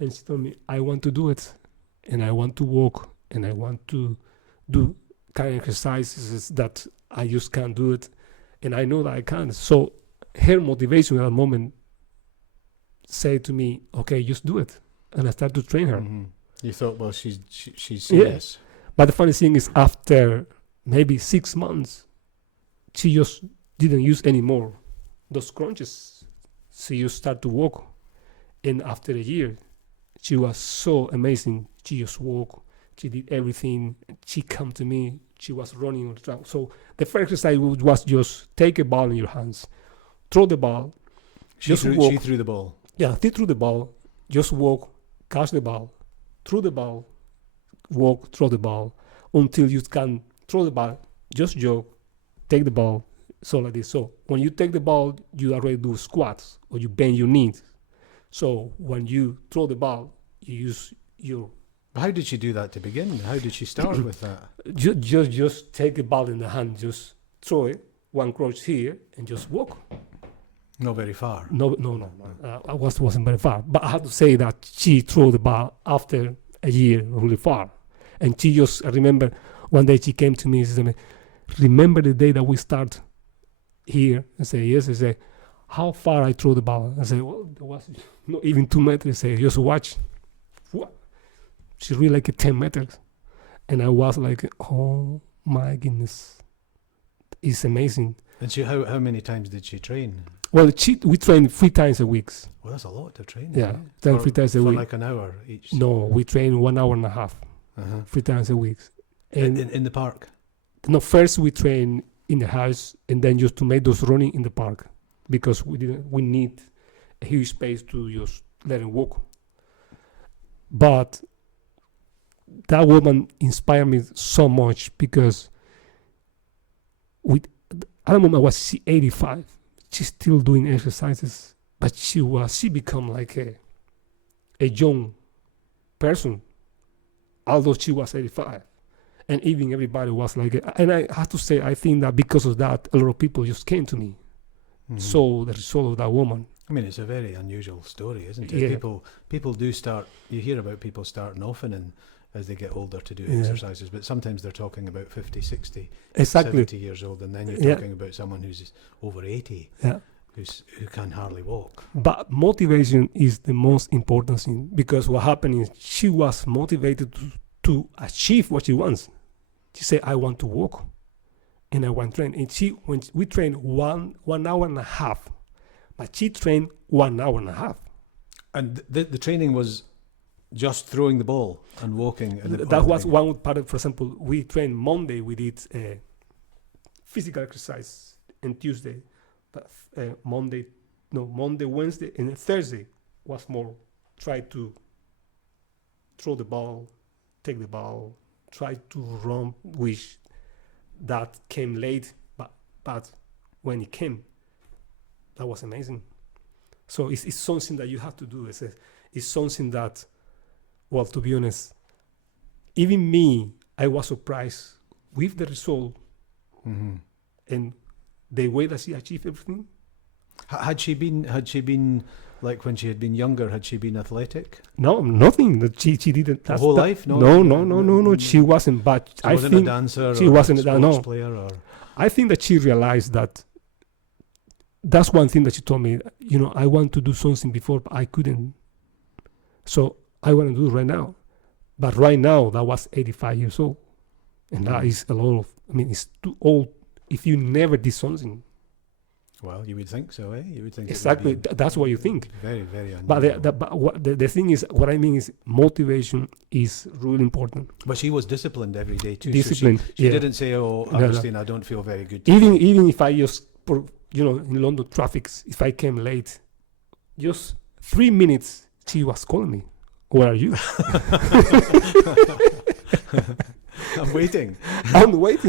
And she told me, I want to do it. And I want to walk, and I want to do kind of exercises that I just can't do it, and I know that I can. So her motivation at that moment said to me, okay, just do it. And I started to train her. You thought, well, she's serious. But the funny thing is, after maybe 6 months, she just didn't use anymore those crunches. She just started to walk. And after a year, she was so amazing. She just walked. She did everything. She came to me. She was running on the track. So the first exercise was just take a ball in your hands, throw the ball, just walk. She threw the ball. Yeah, she threw the ball. Just walk, catch the ball, throw the ball, walk, throw the ball, until you can throw the ball. Just jog, take the ball. So like this. So when you take the ball, you already do squats or you bend your knees. So when you throw the ball, you use your... How did she do that to begin? How did she start with that? Just take the ball in the hand, just throw it, one crotch here, and just walk. Not very far. No. I wasn't very far. But I have to say that she threw the ball after a year really far. And she just, I remember, One day she came to me and said, remember the day that we start here? I say, yes. I say, how far I throw the ball? I say, well, it was not even 2 meters. I say, just watch. What? She really like 10 meters. And I was like, oh my goodness. It's amazing. And she, how many times did she train? Well, we train 3 times a week. Well, that's a lot to train. Yeah, 3 times a for week. Like an hour each. No, we train 1 hour and a half, 3 times a week. And in the park? No, first we train in the house, and then just to make those running in the park, because we need a huge space to just let him walk. But that woman inspired me so much, because at the moment was 85. She's still doing exercises, but she become like a young person, although she was 85. And even everybody was like, and I have to say, I think that because of that, a lot of people just came to me. So the result of that woman. I mean, it's a very unusual story, isn't it? Yeah. People do start, you hear about people starting often and as they get older to do exercises, but sometimes they're talking about 50, 60, Exactly. 70 years old, and then you're talking about someone who's over 80, who can hardly walk. But motivation is the most important thing, because what happened is she was motivated to achieve what she wants. She said, I want to walk and I want to train. And when we trained 1 hour and a half, but she trained 1 hour and a half. And the training was just throwing the ball and walking. That was one part of, for example, we trained Monday, we did physical exercise, and Tuesday, but Monday, Wednesday, and Thursday was more try to throw the ball, take the ball, try to run, which that came late, but when it came, that was amazing. So it's something that you have to do. It's something that, well, to be honest, even me, I was surprised with the result and the way that she achieved everything. Had she been like when she had been younger? Had she been athletic? No, nothing. She didn't. Her whole life? No. She wasn't. But she wasn't a dancer. She wasn't a sports player. Or I think that she realized that. That's one thing that she told me. I want to do something before, but I couldn't. So I want to do it right now. But right now, that was 85 years old, and that is a lot of. I mean, it's too old if you never did something. Well, you would think so, eh? You would think exactly. That's what you think. Very, very unusual. But the thing is, what I mean is, motivation is really important. But she was disciplined every day too. Disciplined. So she didn't say, "Oh, Agustin, I don't feel very good." Even if I just, in London traffic, if I came late, just 3 minutes, she was calling me. Where are you? I'm waiting.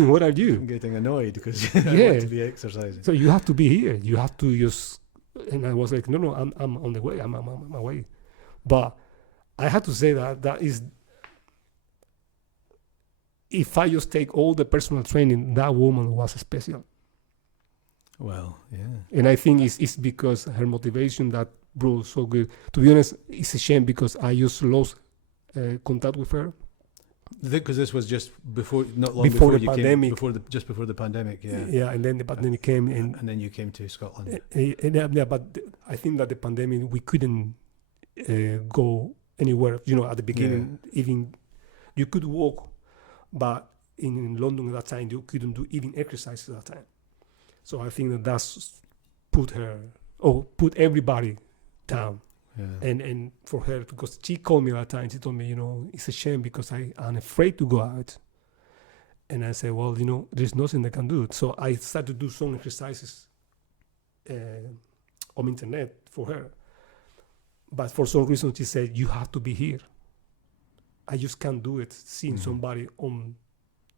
What are you? I'm getting annoyed because I want to be exercising. So you have to be here. You have to just. And I was like, no, I'm on the way. I'm on my way. But I had to say that is. If I just take all the personal training, that woman was special. Well, yeah. And I think it's because her motivation that brought so good. To be honest, it's a shame because I just lost contact with her. Because this was just before, not long before before the you pandemic. came, just before the pandemic, yeah. Yeah, and then the pandemic came, and then you came to Scotland. But I think that the pandemic we couldn't go anywhere. At the beginning, even you could walk, but in London at that time you couldn't do even exercise at that time. So I think that's put everybody down. Yeah. And for her, because she called me that time, she told me, it's a shame because I'm afraid to go out. And I said, well, there's nothing I can do. So I started to do some exercises on internet for her. But for some reason, she said, you have to be here. I just can't do it seeing somebody on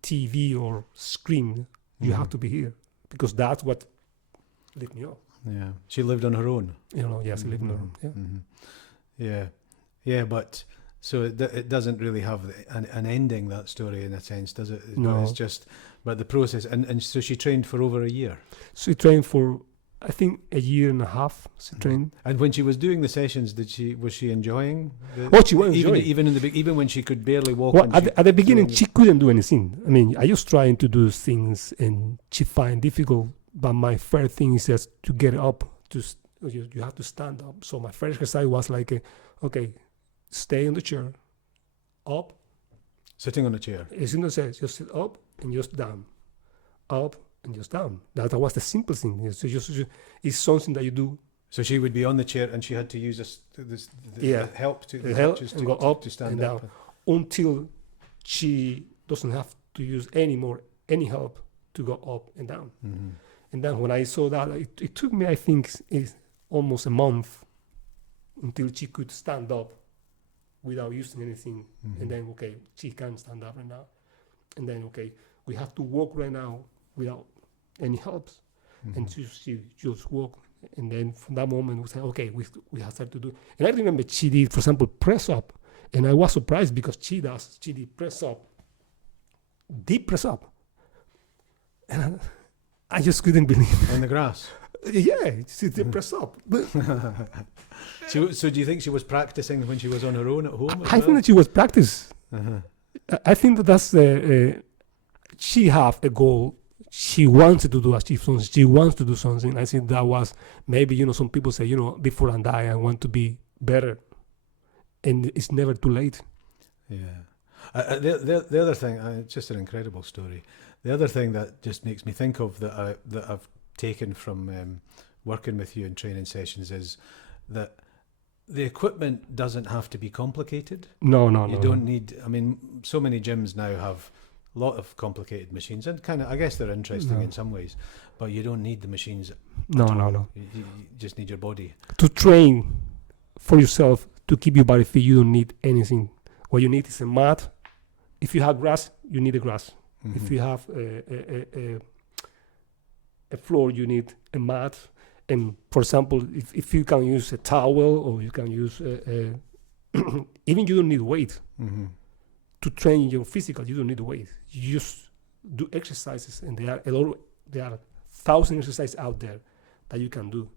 TV or screen. You have to be here because that's what lit me up. Yeah, she lived on her own. Yes, she lived on her own. Yeah, yeah. But so it doesn't really have an ending, that story, in a sense, does it? No. But it's just, but the process, and so she trained for over a year. She trained for I think a year and a half she trained. And when she was doing the sessions, was she enjoying? She was enjoying. Even when she could barely walk. Well, at the beginning, she couldn't do anything. I mean, I was trying to do things, and she find difficult. But my first thing is just to get up. You have to stand up. So my first exercise was like, okay, stay on the chair, up. Sitting on a chair. As soon as I just sit up and just down, up and just down. That was the simple thing. It's something that you do. So she would be on the chair and she had to use the help to and go up to stand and down up until she doesn't have to use any help to go up and down. Mm-hmm. And then when I saw that, it took me, I think, almost a month until she could stand up without using anything. Mm-hmm. And then, okay, she can stand up right now. And then, okay, we have to walk right now without any help. Mm-hmm. And she just walk. And then from that moment, we said, okay, we have started to do. And I remember she did, for example, press up. And I was surprised because she did press up, deep press up. And I just couldn't believe on the grass. Yeah, she did press up. So do you think she was practicing when she was on her own at home? I think that she was practice. Uh-huh. I think that's she have a goal. She wanted to achieve something. She wants to do something. I think that was maybe, some people say, before I die, I want to be better. And it's never too late. Yeah. The other thing, it's just an incredible story. The other thing that just makes me think of that I've taken from working with you in training sessions is that the equipment doesn't have to be complicated. No. You don't need. I mean, so many gyms now have a lot of complicated machines, and I guess they're interesting in some ways, but you don't need the machines. No. You just need your body to train for yourself, to keep your body fit. You don't need anything. What you need is a mat. If you have grass, you need a grass. Mm-hmm. If you have a floor, you need a mat. And for example, if you can use a towel, or you can use even you don't need weight. Mm-hmm. To train your physical, you don't need weight. You just do exercises, and there are thousand exercises out there that you can do.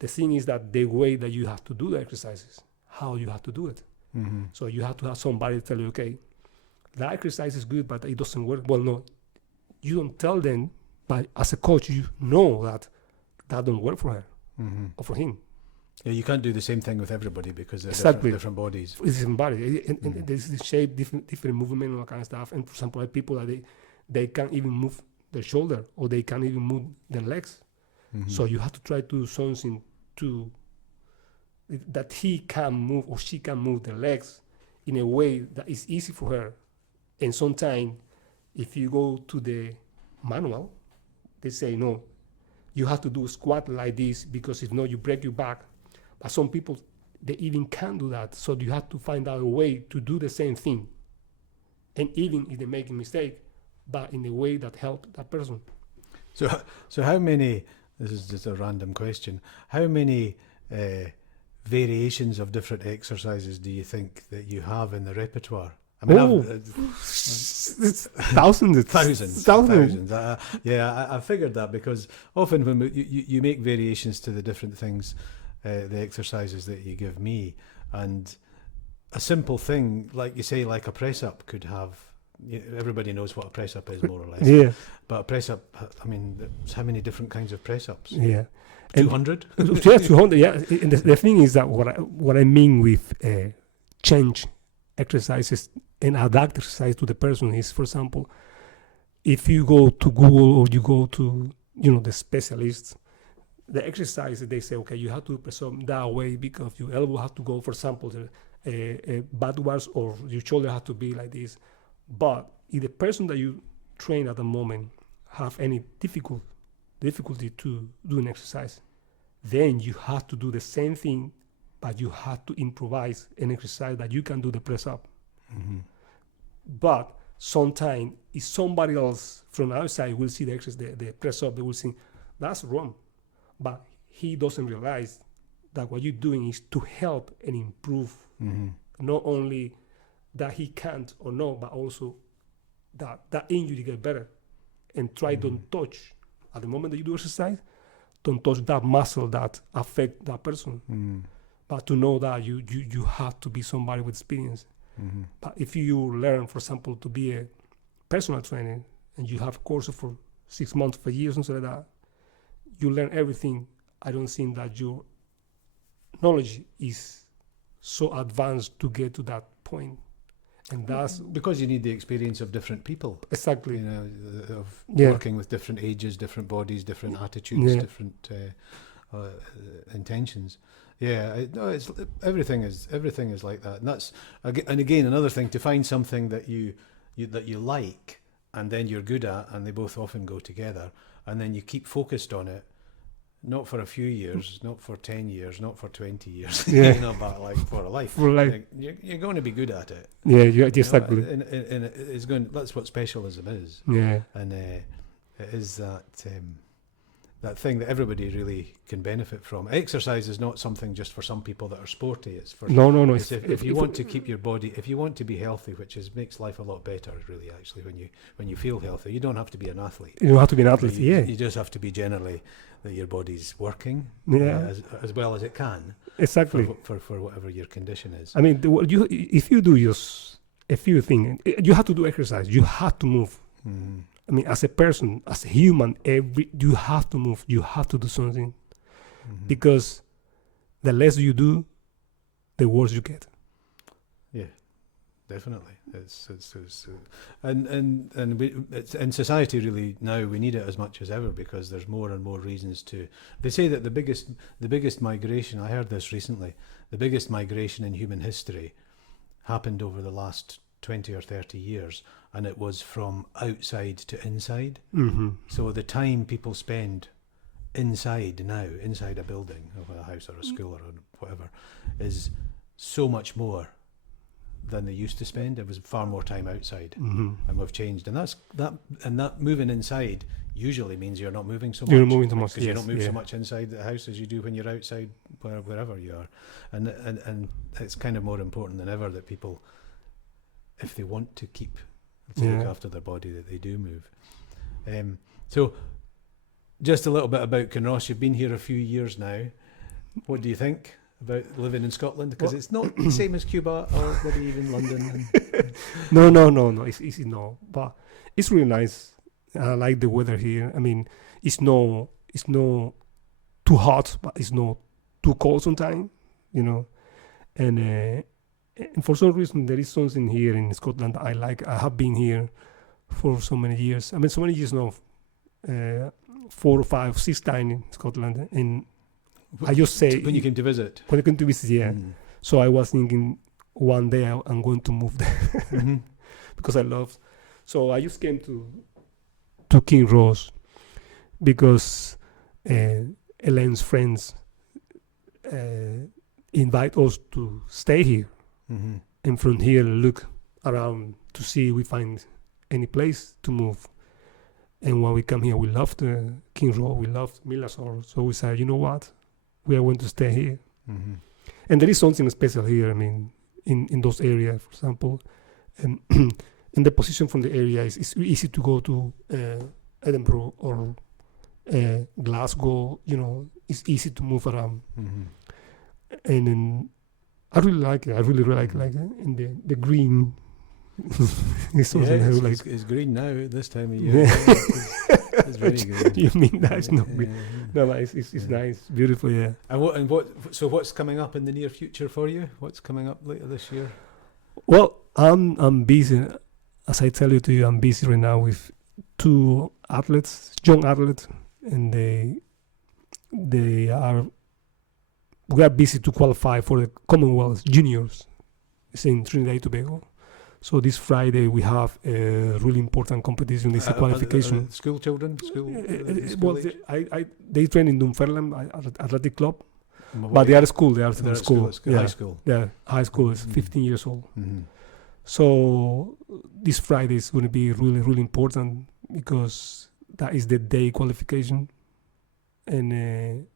The thing is that the way that you have to do the exercises, how you have to do it. Mm-hmm. So you have to have somebody tell you, okay, that exercise is good, but it doesn't work. Well, no, you don't tell them, but as a coach, you know that don't work for her or for him. Yeah, you can't do the same thing with everybody because they're different bodies. It's different body, and there's the shape, different movement, and all that kind of stuff. And for example, like people that they can't even move their shoulder, or they can't even move their legs. Mm-hmm. So you have to try to do something that he can move or she can move their legs in a way that is easy for her. And sometimes, if you go to the manual, they say, no, you have to do a squat like this, because if not, you break your back. But some people, they even can't do that. So you have to find out a way to do the same thing. And even if they make a mistake, but in a way that helps that person. So how many, this is just a random question, how many variations of different exercises do you think that you have in the repertoire? I mean, thousands. I figured that, because often when you make variations to the different things, the exercises that you give me, and a simple thing, like you say, like a press up could have, everybody knows what a press up is, more or less. Yeah. But a press up, I mean, there's how many different kinds of press ups? Yeah. 200? Yeah, 200. Yeah. And the thing is that what I mean with change exercises and adapt exercise to the person is, for example, if you go to Google or you go to the specialists, the exercise they say, okay, you have to press up that way because your elbow has to go, for example, backwards, or your shoulder has to be like this. But if the person that you train at the moment have any difficulty to do an exercise, then you have to do the same thing, but you have to improvise an exercise that you can do the press up. Mm-hmm. But sometimes if somebody else from outside will see the exercise, the press up, they will think that's wrong. But he doesn't realize that what you're doing is to help and improve, not only that he can't or no, but also that injury get better. And try don't touch. At the moment that you do exercise, don't touch that muscle that affect that person. But to know that you have to be somebody with experience. But if you learn, for example, to be a personal trainer and you have a course for 6 months, for years, something like that, you learn everything. I don't think that your knowledge is so advanced to get to that point. And that's because you need the experience of different people. Exactly. You know, of working with different ages, different bodies, different attitudes, different intentions. It's everything is like that. And that's again another thing, to find something that you like and then you're good at, and they both often go together, and then you keep focused on it. Not for a few years, not for 10 years, not for 20 years, but like for a life. Like, you're going to be good at it. Exactly. And it's going. That's what specialism is. And it is that thing that everybody really can benefit from. Exercise is not something just for some people that are sporty. It's for no. If you want to keep your body, if you want to be healthy, which makes life a lot better, really. Actually, when you feel healthy, you don't have to be an athlete. You don't have to be an athlete. You just have to be generally that your body's working as well as it can. Exactly. For whatever your condition is. I mean, if you do just a few things, you have to do exercise. You have to move. I mean, as a person, as a human, you have to move. You have to do something, because the less you do, the worse you get. Yeah, definitely. And society really now we need it as much as ever, because there's more and more reasons to. They say that the biggest migration. I heard this recently. The biggest migration in human history happened over the last 20 or 30 years, and it was from outside to inside. So the time people spend inside a building, or a house or a school or whatever, is so much more than they used to spend. It was far more time outside, and we've changed. And that moving inside usually means you're not moving so much. You're not moving so much, because you don't move so much inside the house as you do when you're outside, wherever you are. And it's kind of more important than ever that people, if they want to look after their body, that they do move. So just a little bit about Kinross. You've been here a few years now. What do you think about living in Scotland? Because it's not the same as Cuba or maybe even London. No. It's easy, no. But it's really nice. I like the weather here. I mean, it's not too hot, but it's not too cold sometimes, And for some reason, there is something here in Scotland I like. I have been here for so many years. I mean, so many years now, 4 or 5, 6 times in Scotland. And I just say... When you came to visit? When I came to visit, yeah. So I was thinking one day I'm going to move there because I love... So I just came to Kinross because Elaine's friends invite us to stay here. And from here look around to see if we find any place to move. And when we come here, we loved Kinross, we loved Millasor. So we said, you know what, we are going to stay here. And there is something special here. I mean, in those areas, for example, and the position from the area is easy to go to Edinburgh or Glasgow. It's easy to move around. And then I really like it. I really like it. And the green is something I like. It's green now this time of year. It's very green. You mean that's not green? No, but it's nice, beautiful. Yeah. And what's coming up in the near future for you? What's coming up later this year? Well, I'm busy. As I tell you, I'm busy right now with 2 athletes, young athletes, and we are busy to qualify for the Commonwealth Juniors. It's in Trinidad and Tobago. So this Friday we have a really important competition. It's a qualification. School children? They train in Dunfermline Athletic Club, but they are school. High school. Yeah, high school is 15 years old. So this Friday is going to be really, really important because that is the day qualification, and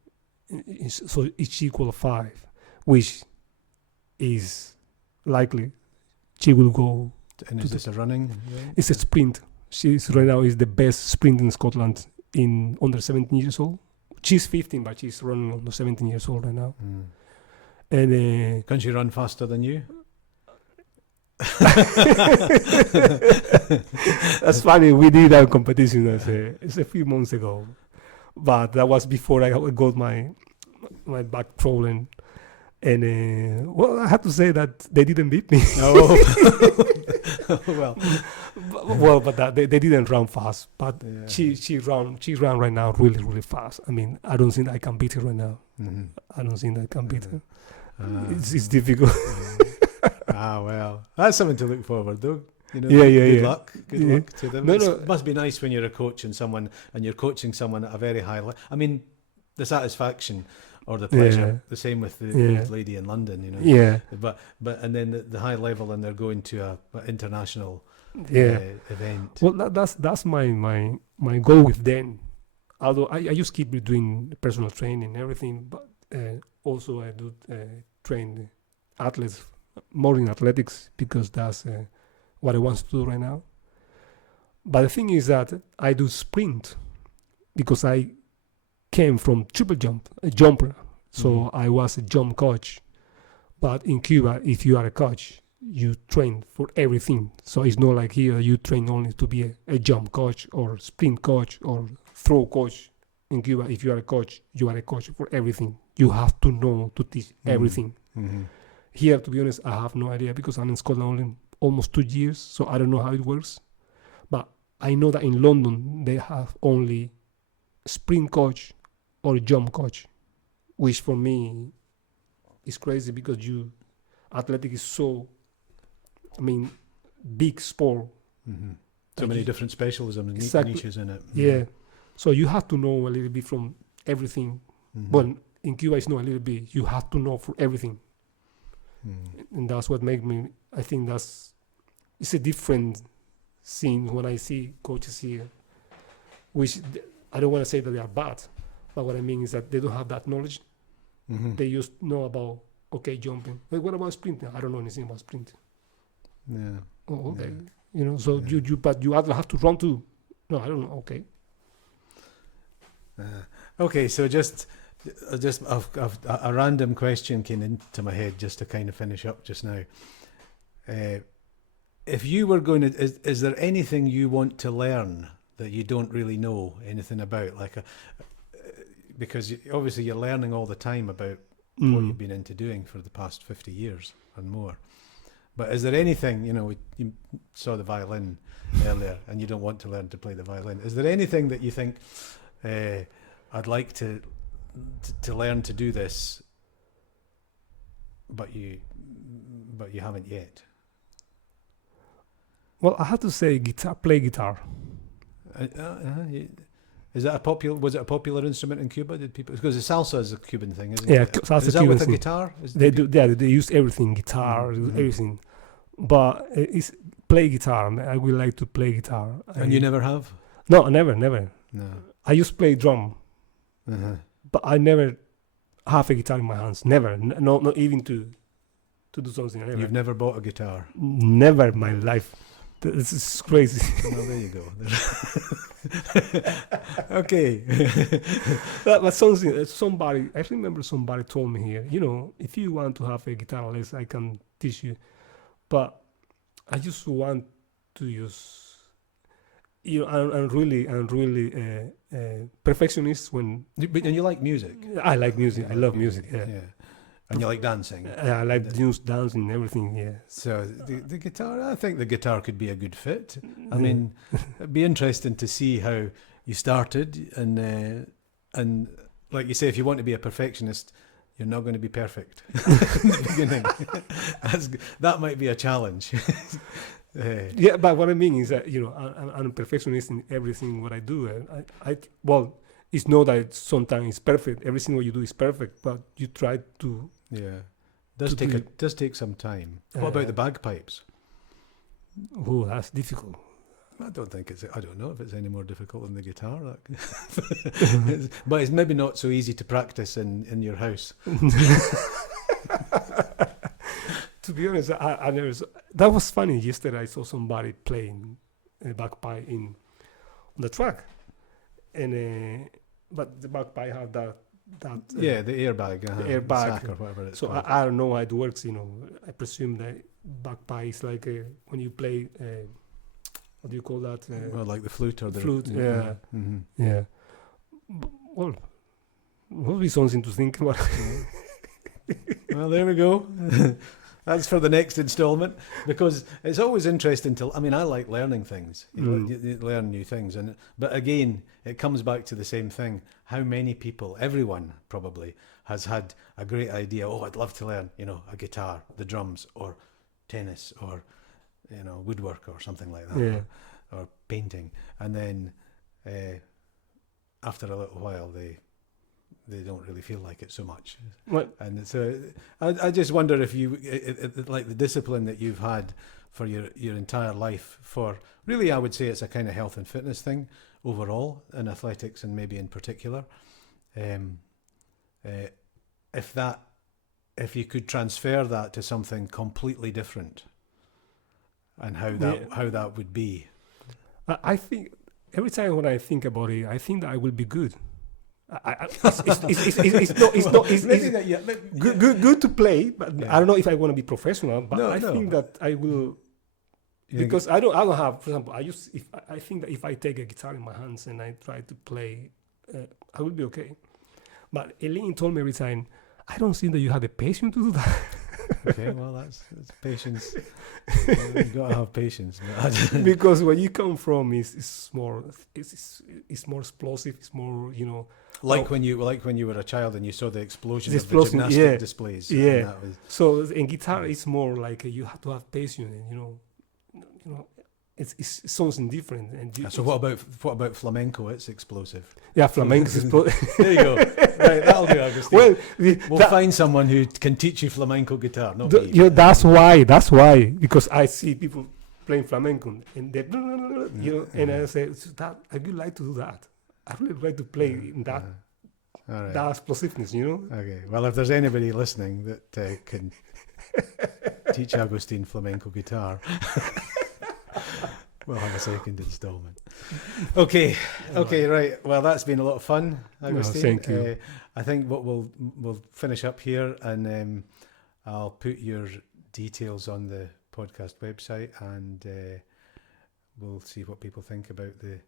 so she qualified, which is likely she will go. And is this a running? It's a sprint. She's right now is the best sprint in Scotland in under 17 years old. she's 15, but she's running on the 17 years old right now. Mm. And Can she run faster than you? that's funny. We did a competition it's a few months ago, but that was before I got my back problem. And well, I have to say that they didn't beat me. Oh, well, but they didn't run fast. But yeah. she ran right now really, really fast. I mean, I don't think I can beat her right now. Mm-hmm. I don't think I can beat her. It's Ah. difficult. Well, that's something to look forward though. You know, Yeah. good luck to them. No, It must be nice when you're a coach and you're coaching someone at a very high level. I mean, the satisfaction or the pleasure. Yeah. The same with the Yeah. old lady in London, you know. Yeah, But and then the high level, and they're going to a international yeah. event. Well, that's my goal with them. Although I just keep doing personal training and everything, but also I do train athletes more in athletics because that's what I want to do right now. But the thing is that I do sprint because I came from triple jump, a jumper. So I was a jump coach. But in Cuba, if you are a coach, you train for everything. So it's not like here you train only to be a jump coach or sprint coach or throw coach. In Cuba, if you are a coach, you are a coach for everything. You have to know to teach everything. Mm-hmm. Here, to be honest, I have no idea because I'm in Scotland only almost 2 years, so I don't know how it works. But I know that in London, they have only sprint coach or jump coach, which for me is crazy because athletic is so, big sport. Mm-hmm. So many different specialisms and Exactly. niches in it. Yeah. So you have to know a little bit from everything. Mm-hmm. Well, in Cuba, it's not a little bit. You have to know for everything. Mm. And that's what makes me, I think it's a different scene when I see coaches here, which I don't want to say that they are bad, but what I mean is that they don't have that knowledge. Mm-hmm. They just know about, jumping. But what about sprinting? I don't know anything about sprinting. Yeah. Oh, okay. Yeah. So Yeah. but you have to run too. No, I don't know. Okay. Okay, so just a random question came into my head just to kind of finish up just now. If you were going to, is there anything you want to learn that you don't really know anything about? Because obviously you're learning all the time about what you've been into doing for the past 50 years and more. But is there anything, you saw the violin earlier and you don't want to learn to play the violin. Is there anything that you think, I'd like to learn to do this, but you haven't yet? Well, I have to say play guitar. Was it a popular instrument in Cuba? Did people, because the salsa is a Cuban thing, isn't Yeah, it? salsa Is that Cuban with a thing. guitar? They use everything, guitar, everything. But it's play guitar. I would like to play guitar. And you never have? No, never. No. I used to play drum, Uh-huh. but I never have a guitar in my hands. Never. Not even to do something. Never. You've never bought a guitar? Never in my life. This is crazy. Well, there you go. Okay. But somebody, I remember somebody told me here, if you want to have a guitar lesson, I can teach you. But I just want to use, I'm really perfectionist when And you like music? I like music. I love music. Yeah. And you like dancing? I like just dancing and everything. Yeah. So the guitar, I think the guitar could be a good fit. I mean, it'd be interesting to see how you started, and like you say, if you want to be a perfectionist, you're not going to be perfect in the beginning. That might be a challenge. Yeah, but what I mean is that I'm a perfectionist in everything what I do. Well, it's not that sometimes it's perfect. Everything what you do is perfect, but you try to. Yeah, does take some time. What about the bagpipes? Oh, that's difficult. I don't know if it's any more difficult than the guitar. But it's maybe not so easy to practice in your house. To be honest, I never. That was funny. Yesterday, I saw somebody playing a bagpipe on the track, and but the bagpipe have that Yeah, the airbag. the airbag. Sack or whatever it's So called. I don't know how it works. I presume that bagpipe is like when you play. What do you call that? Well, like the flute or the flute. Yeah. Mm-hmm. Yeah. Well, would be something to think about. Well, there we go. That's for the next installment, because it's always interesting to. I mean, I like learning things. You learn new things, but again, it comes back to the same thing. How many people, everyone probably, has had a great idea. Oh, I'd love to learn, a guitar, the drums, or tennis, or woodwork, or something like that, Yeah. or painting, and then after a little while, they don't really feel like it so much. Well, And so I just wonder if you, like the discipline that you've had for your entire life, for really, I would say it's a kind of health and fitness thing overall, in athletics and maybe in particular. If you could transfer that to something completely different, and how that would be. I think every time when I think about it, I think that I will be good. Good to play, but Yeah. I don't know if I want to be professional. But No, I no. think that I will, because I don't have. For example, I think that if I take a guitar in my hands and I try to play, I will be okay. But Eileen told me every time, I don't think that you have the patience to do that. Okay, well, that's patience. You've got to have patience. Because where you come from is more explosive. It's more Like when you were a child and you saw the explosion of the explosion, gymnastic yeah. displays. Yeah. And that was, So in guitar, it's more like you have to have patience, and it's something different. And so what about flamenco? It's explosive. Yeah, flamenco is There you go. Right, that'll do, Agustin. Well, We'll find someone who can teach you flamenco guitar. Not me. that's why. Because I see people playing flamenco, and they, and I say, I would like to do that. I really like to play in that. All right. That explosiveness, Okay. Well, if there's anybody listening that can teach Agustin flamenco guitar, we'll have a second installment. Okay. Right. Well, that's been a lot of fun, Agustin. Thank you. I think what we'll finish up here, and I'll put your details on the podcast website, and we'll see what people think about the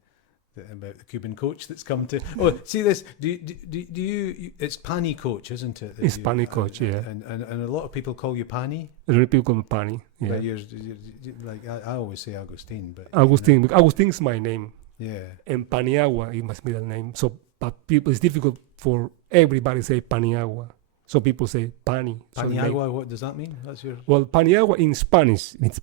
Cuban coach that's come to. Oh, see this? Do you? It's Pani coach, isn't it? It's Pani coach, yeah. And a lot of people call you Pani. People call me Pani. Yeah. But you're like I always say Agustin, but Agustin. Agustin is my name. Yeah. And Paniagua is my middle name. So, but people, it's difficult for everybody to say Paniagua. So people say Pani. Paniagua, what does that mean? That's your. Well, Paniagua in Spanish, it's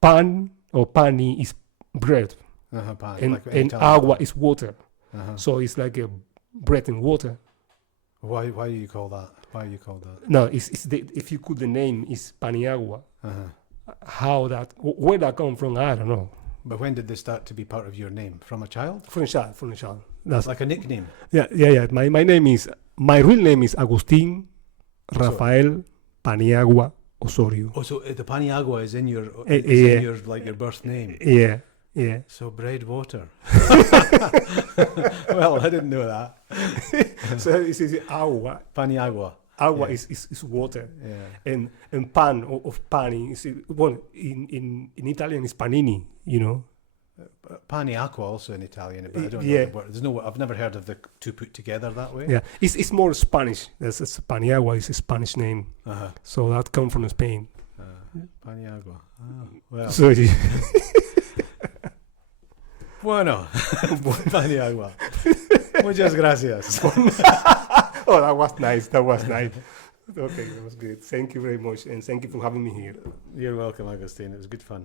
pan or pani is bread. Pan, And like agua is water. Uh-huh. So it's like a bread and water. Why do you call that? Why are you called that? No, if you could, the name is Paniagua. Uh-huh. Where that come from, I don't know. But when did this start to be part of your name? From a child? From a child. That's Like a nickname? Yeah. My real name is Agustin Rafael Paniagua Osorio. Oh, so the Paniagua is in your, Yeah. in your birth name. Yeah. So bread, water. Well, I didn't know that. So it says agua. Paniagua. Agua Yeah. is water. Yeah. And pan of pani is, well, in Italian is panini, Pani acqua also in Italian, but I don't know Yeah. the word. I've never heard of the two put together that way. Yeah, it's more Spanish. That's Paniagua is a Spanish name, Uh-huh. so that comes from Spain. Paniagua. Oh, well. So Bueno. Paniagua. Muchas gracias. oh, that was nice. Okay, that was good. Thank you very much, and thank you for having me here. You're welcome, Agustin. It was good fun.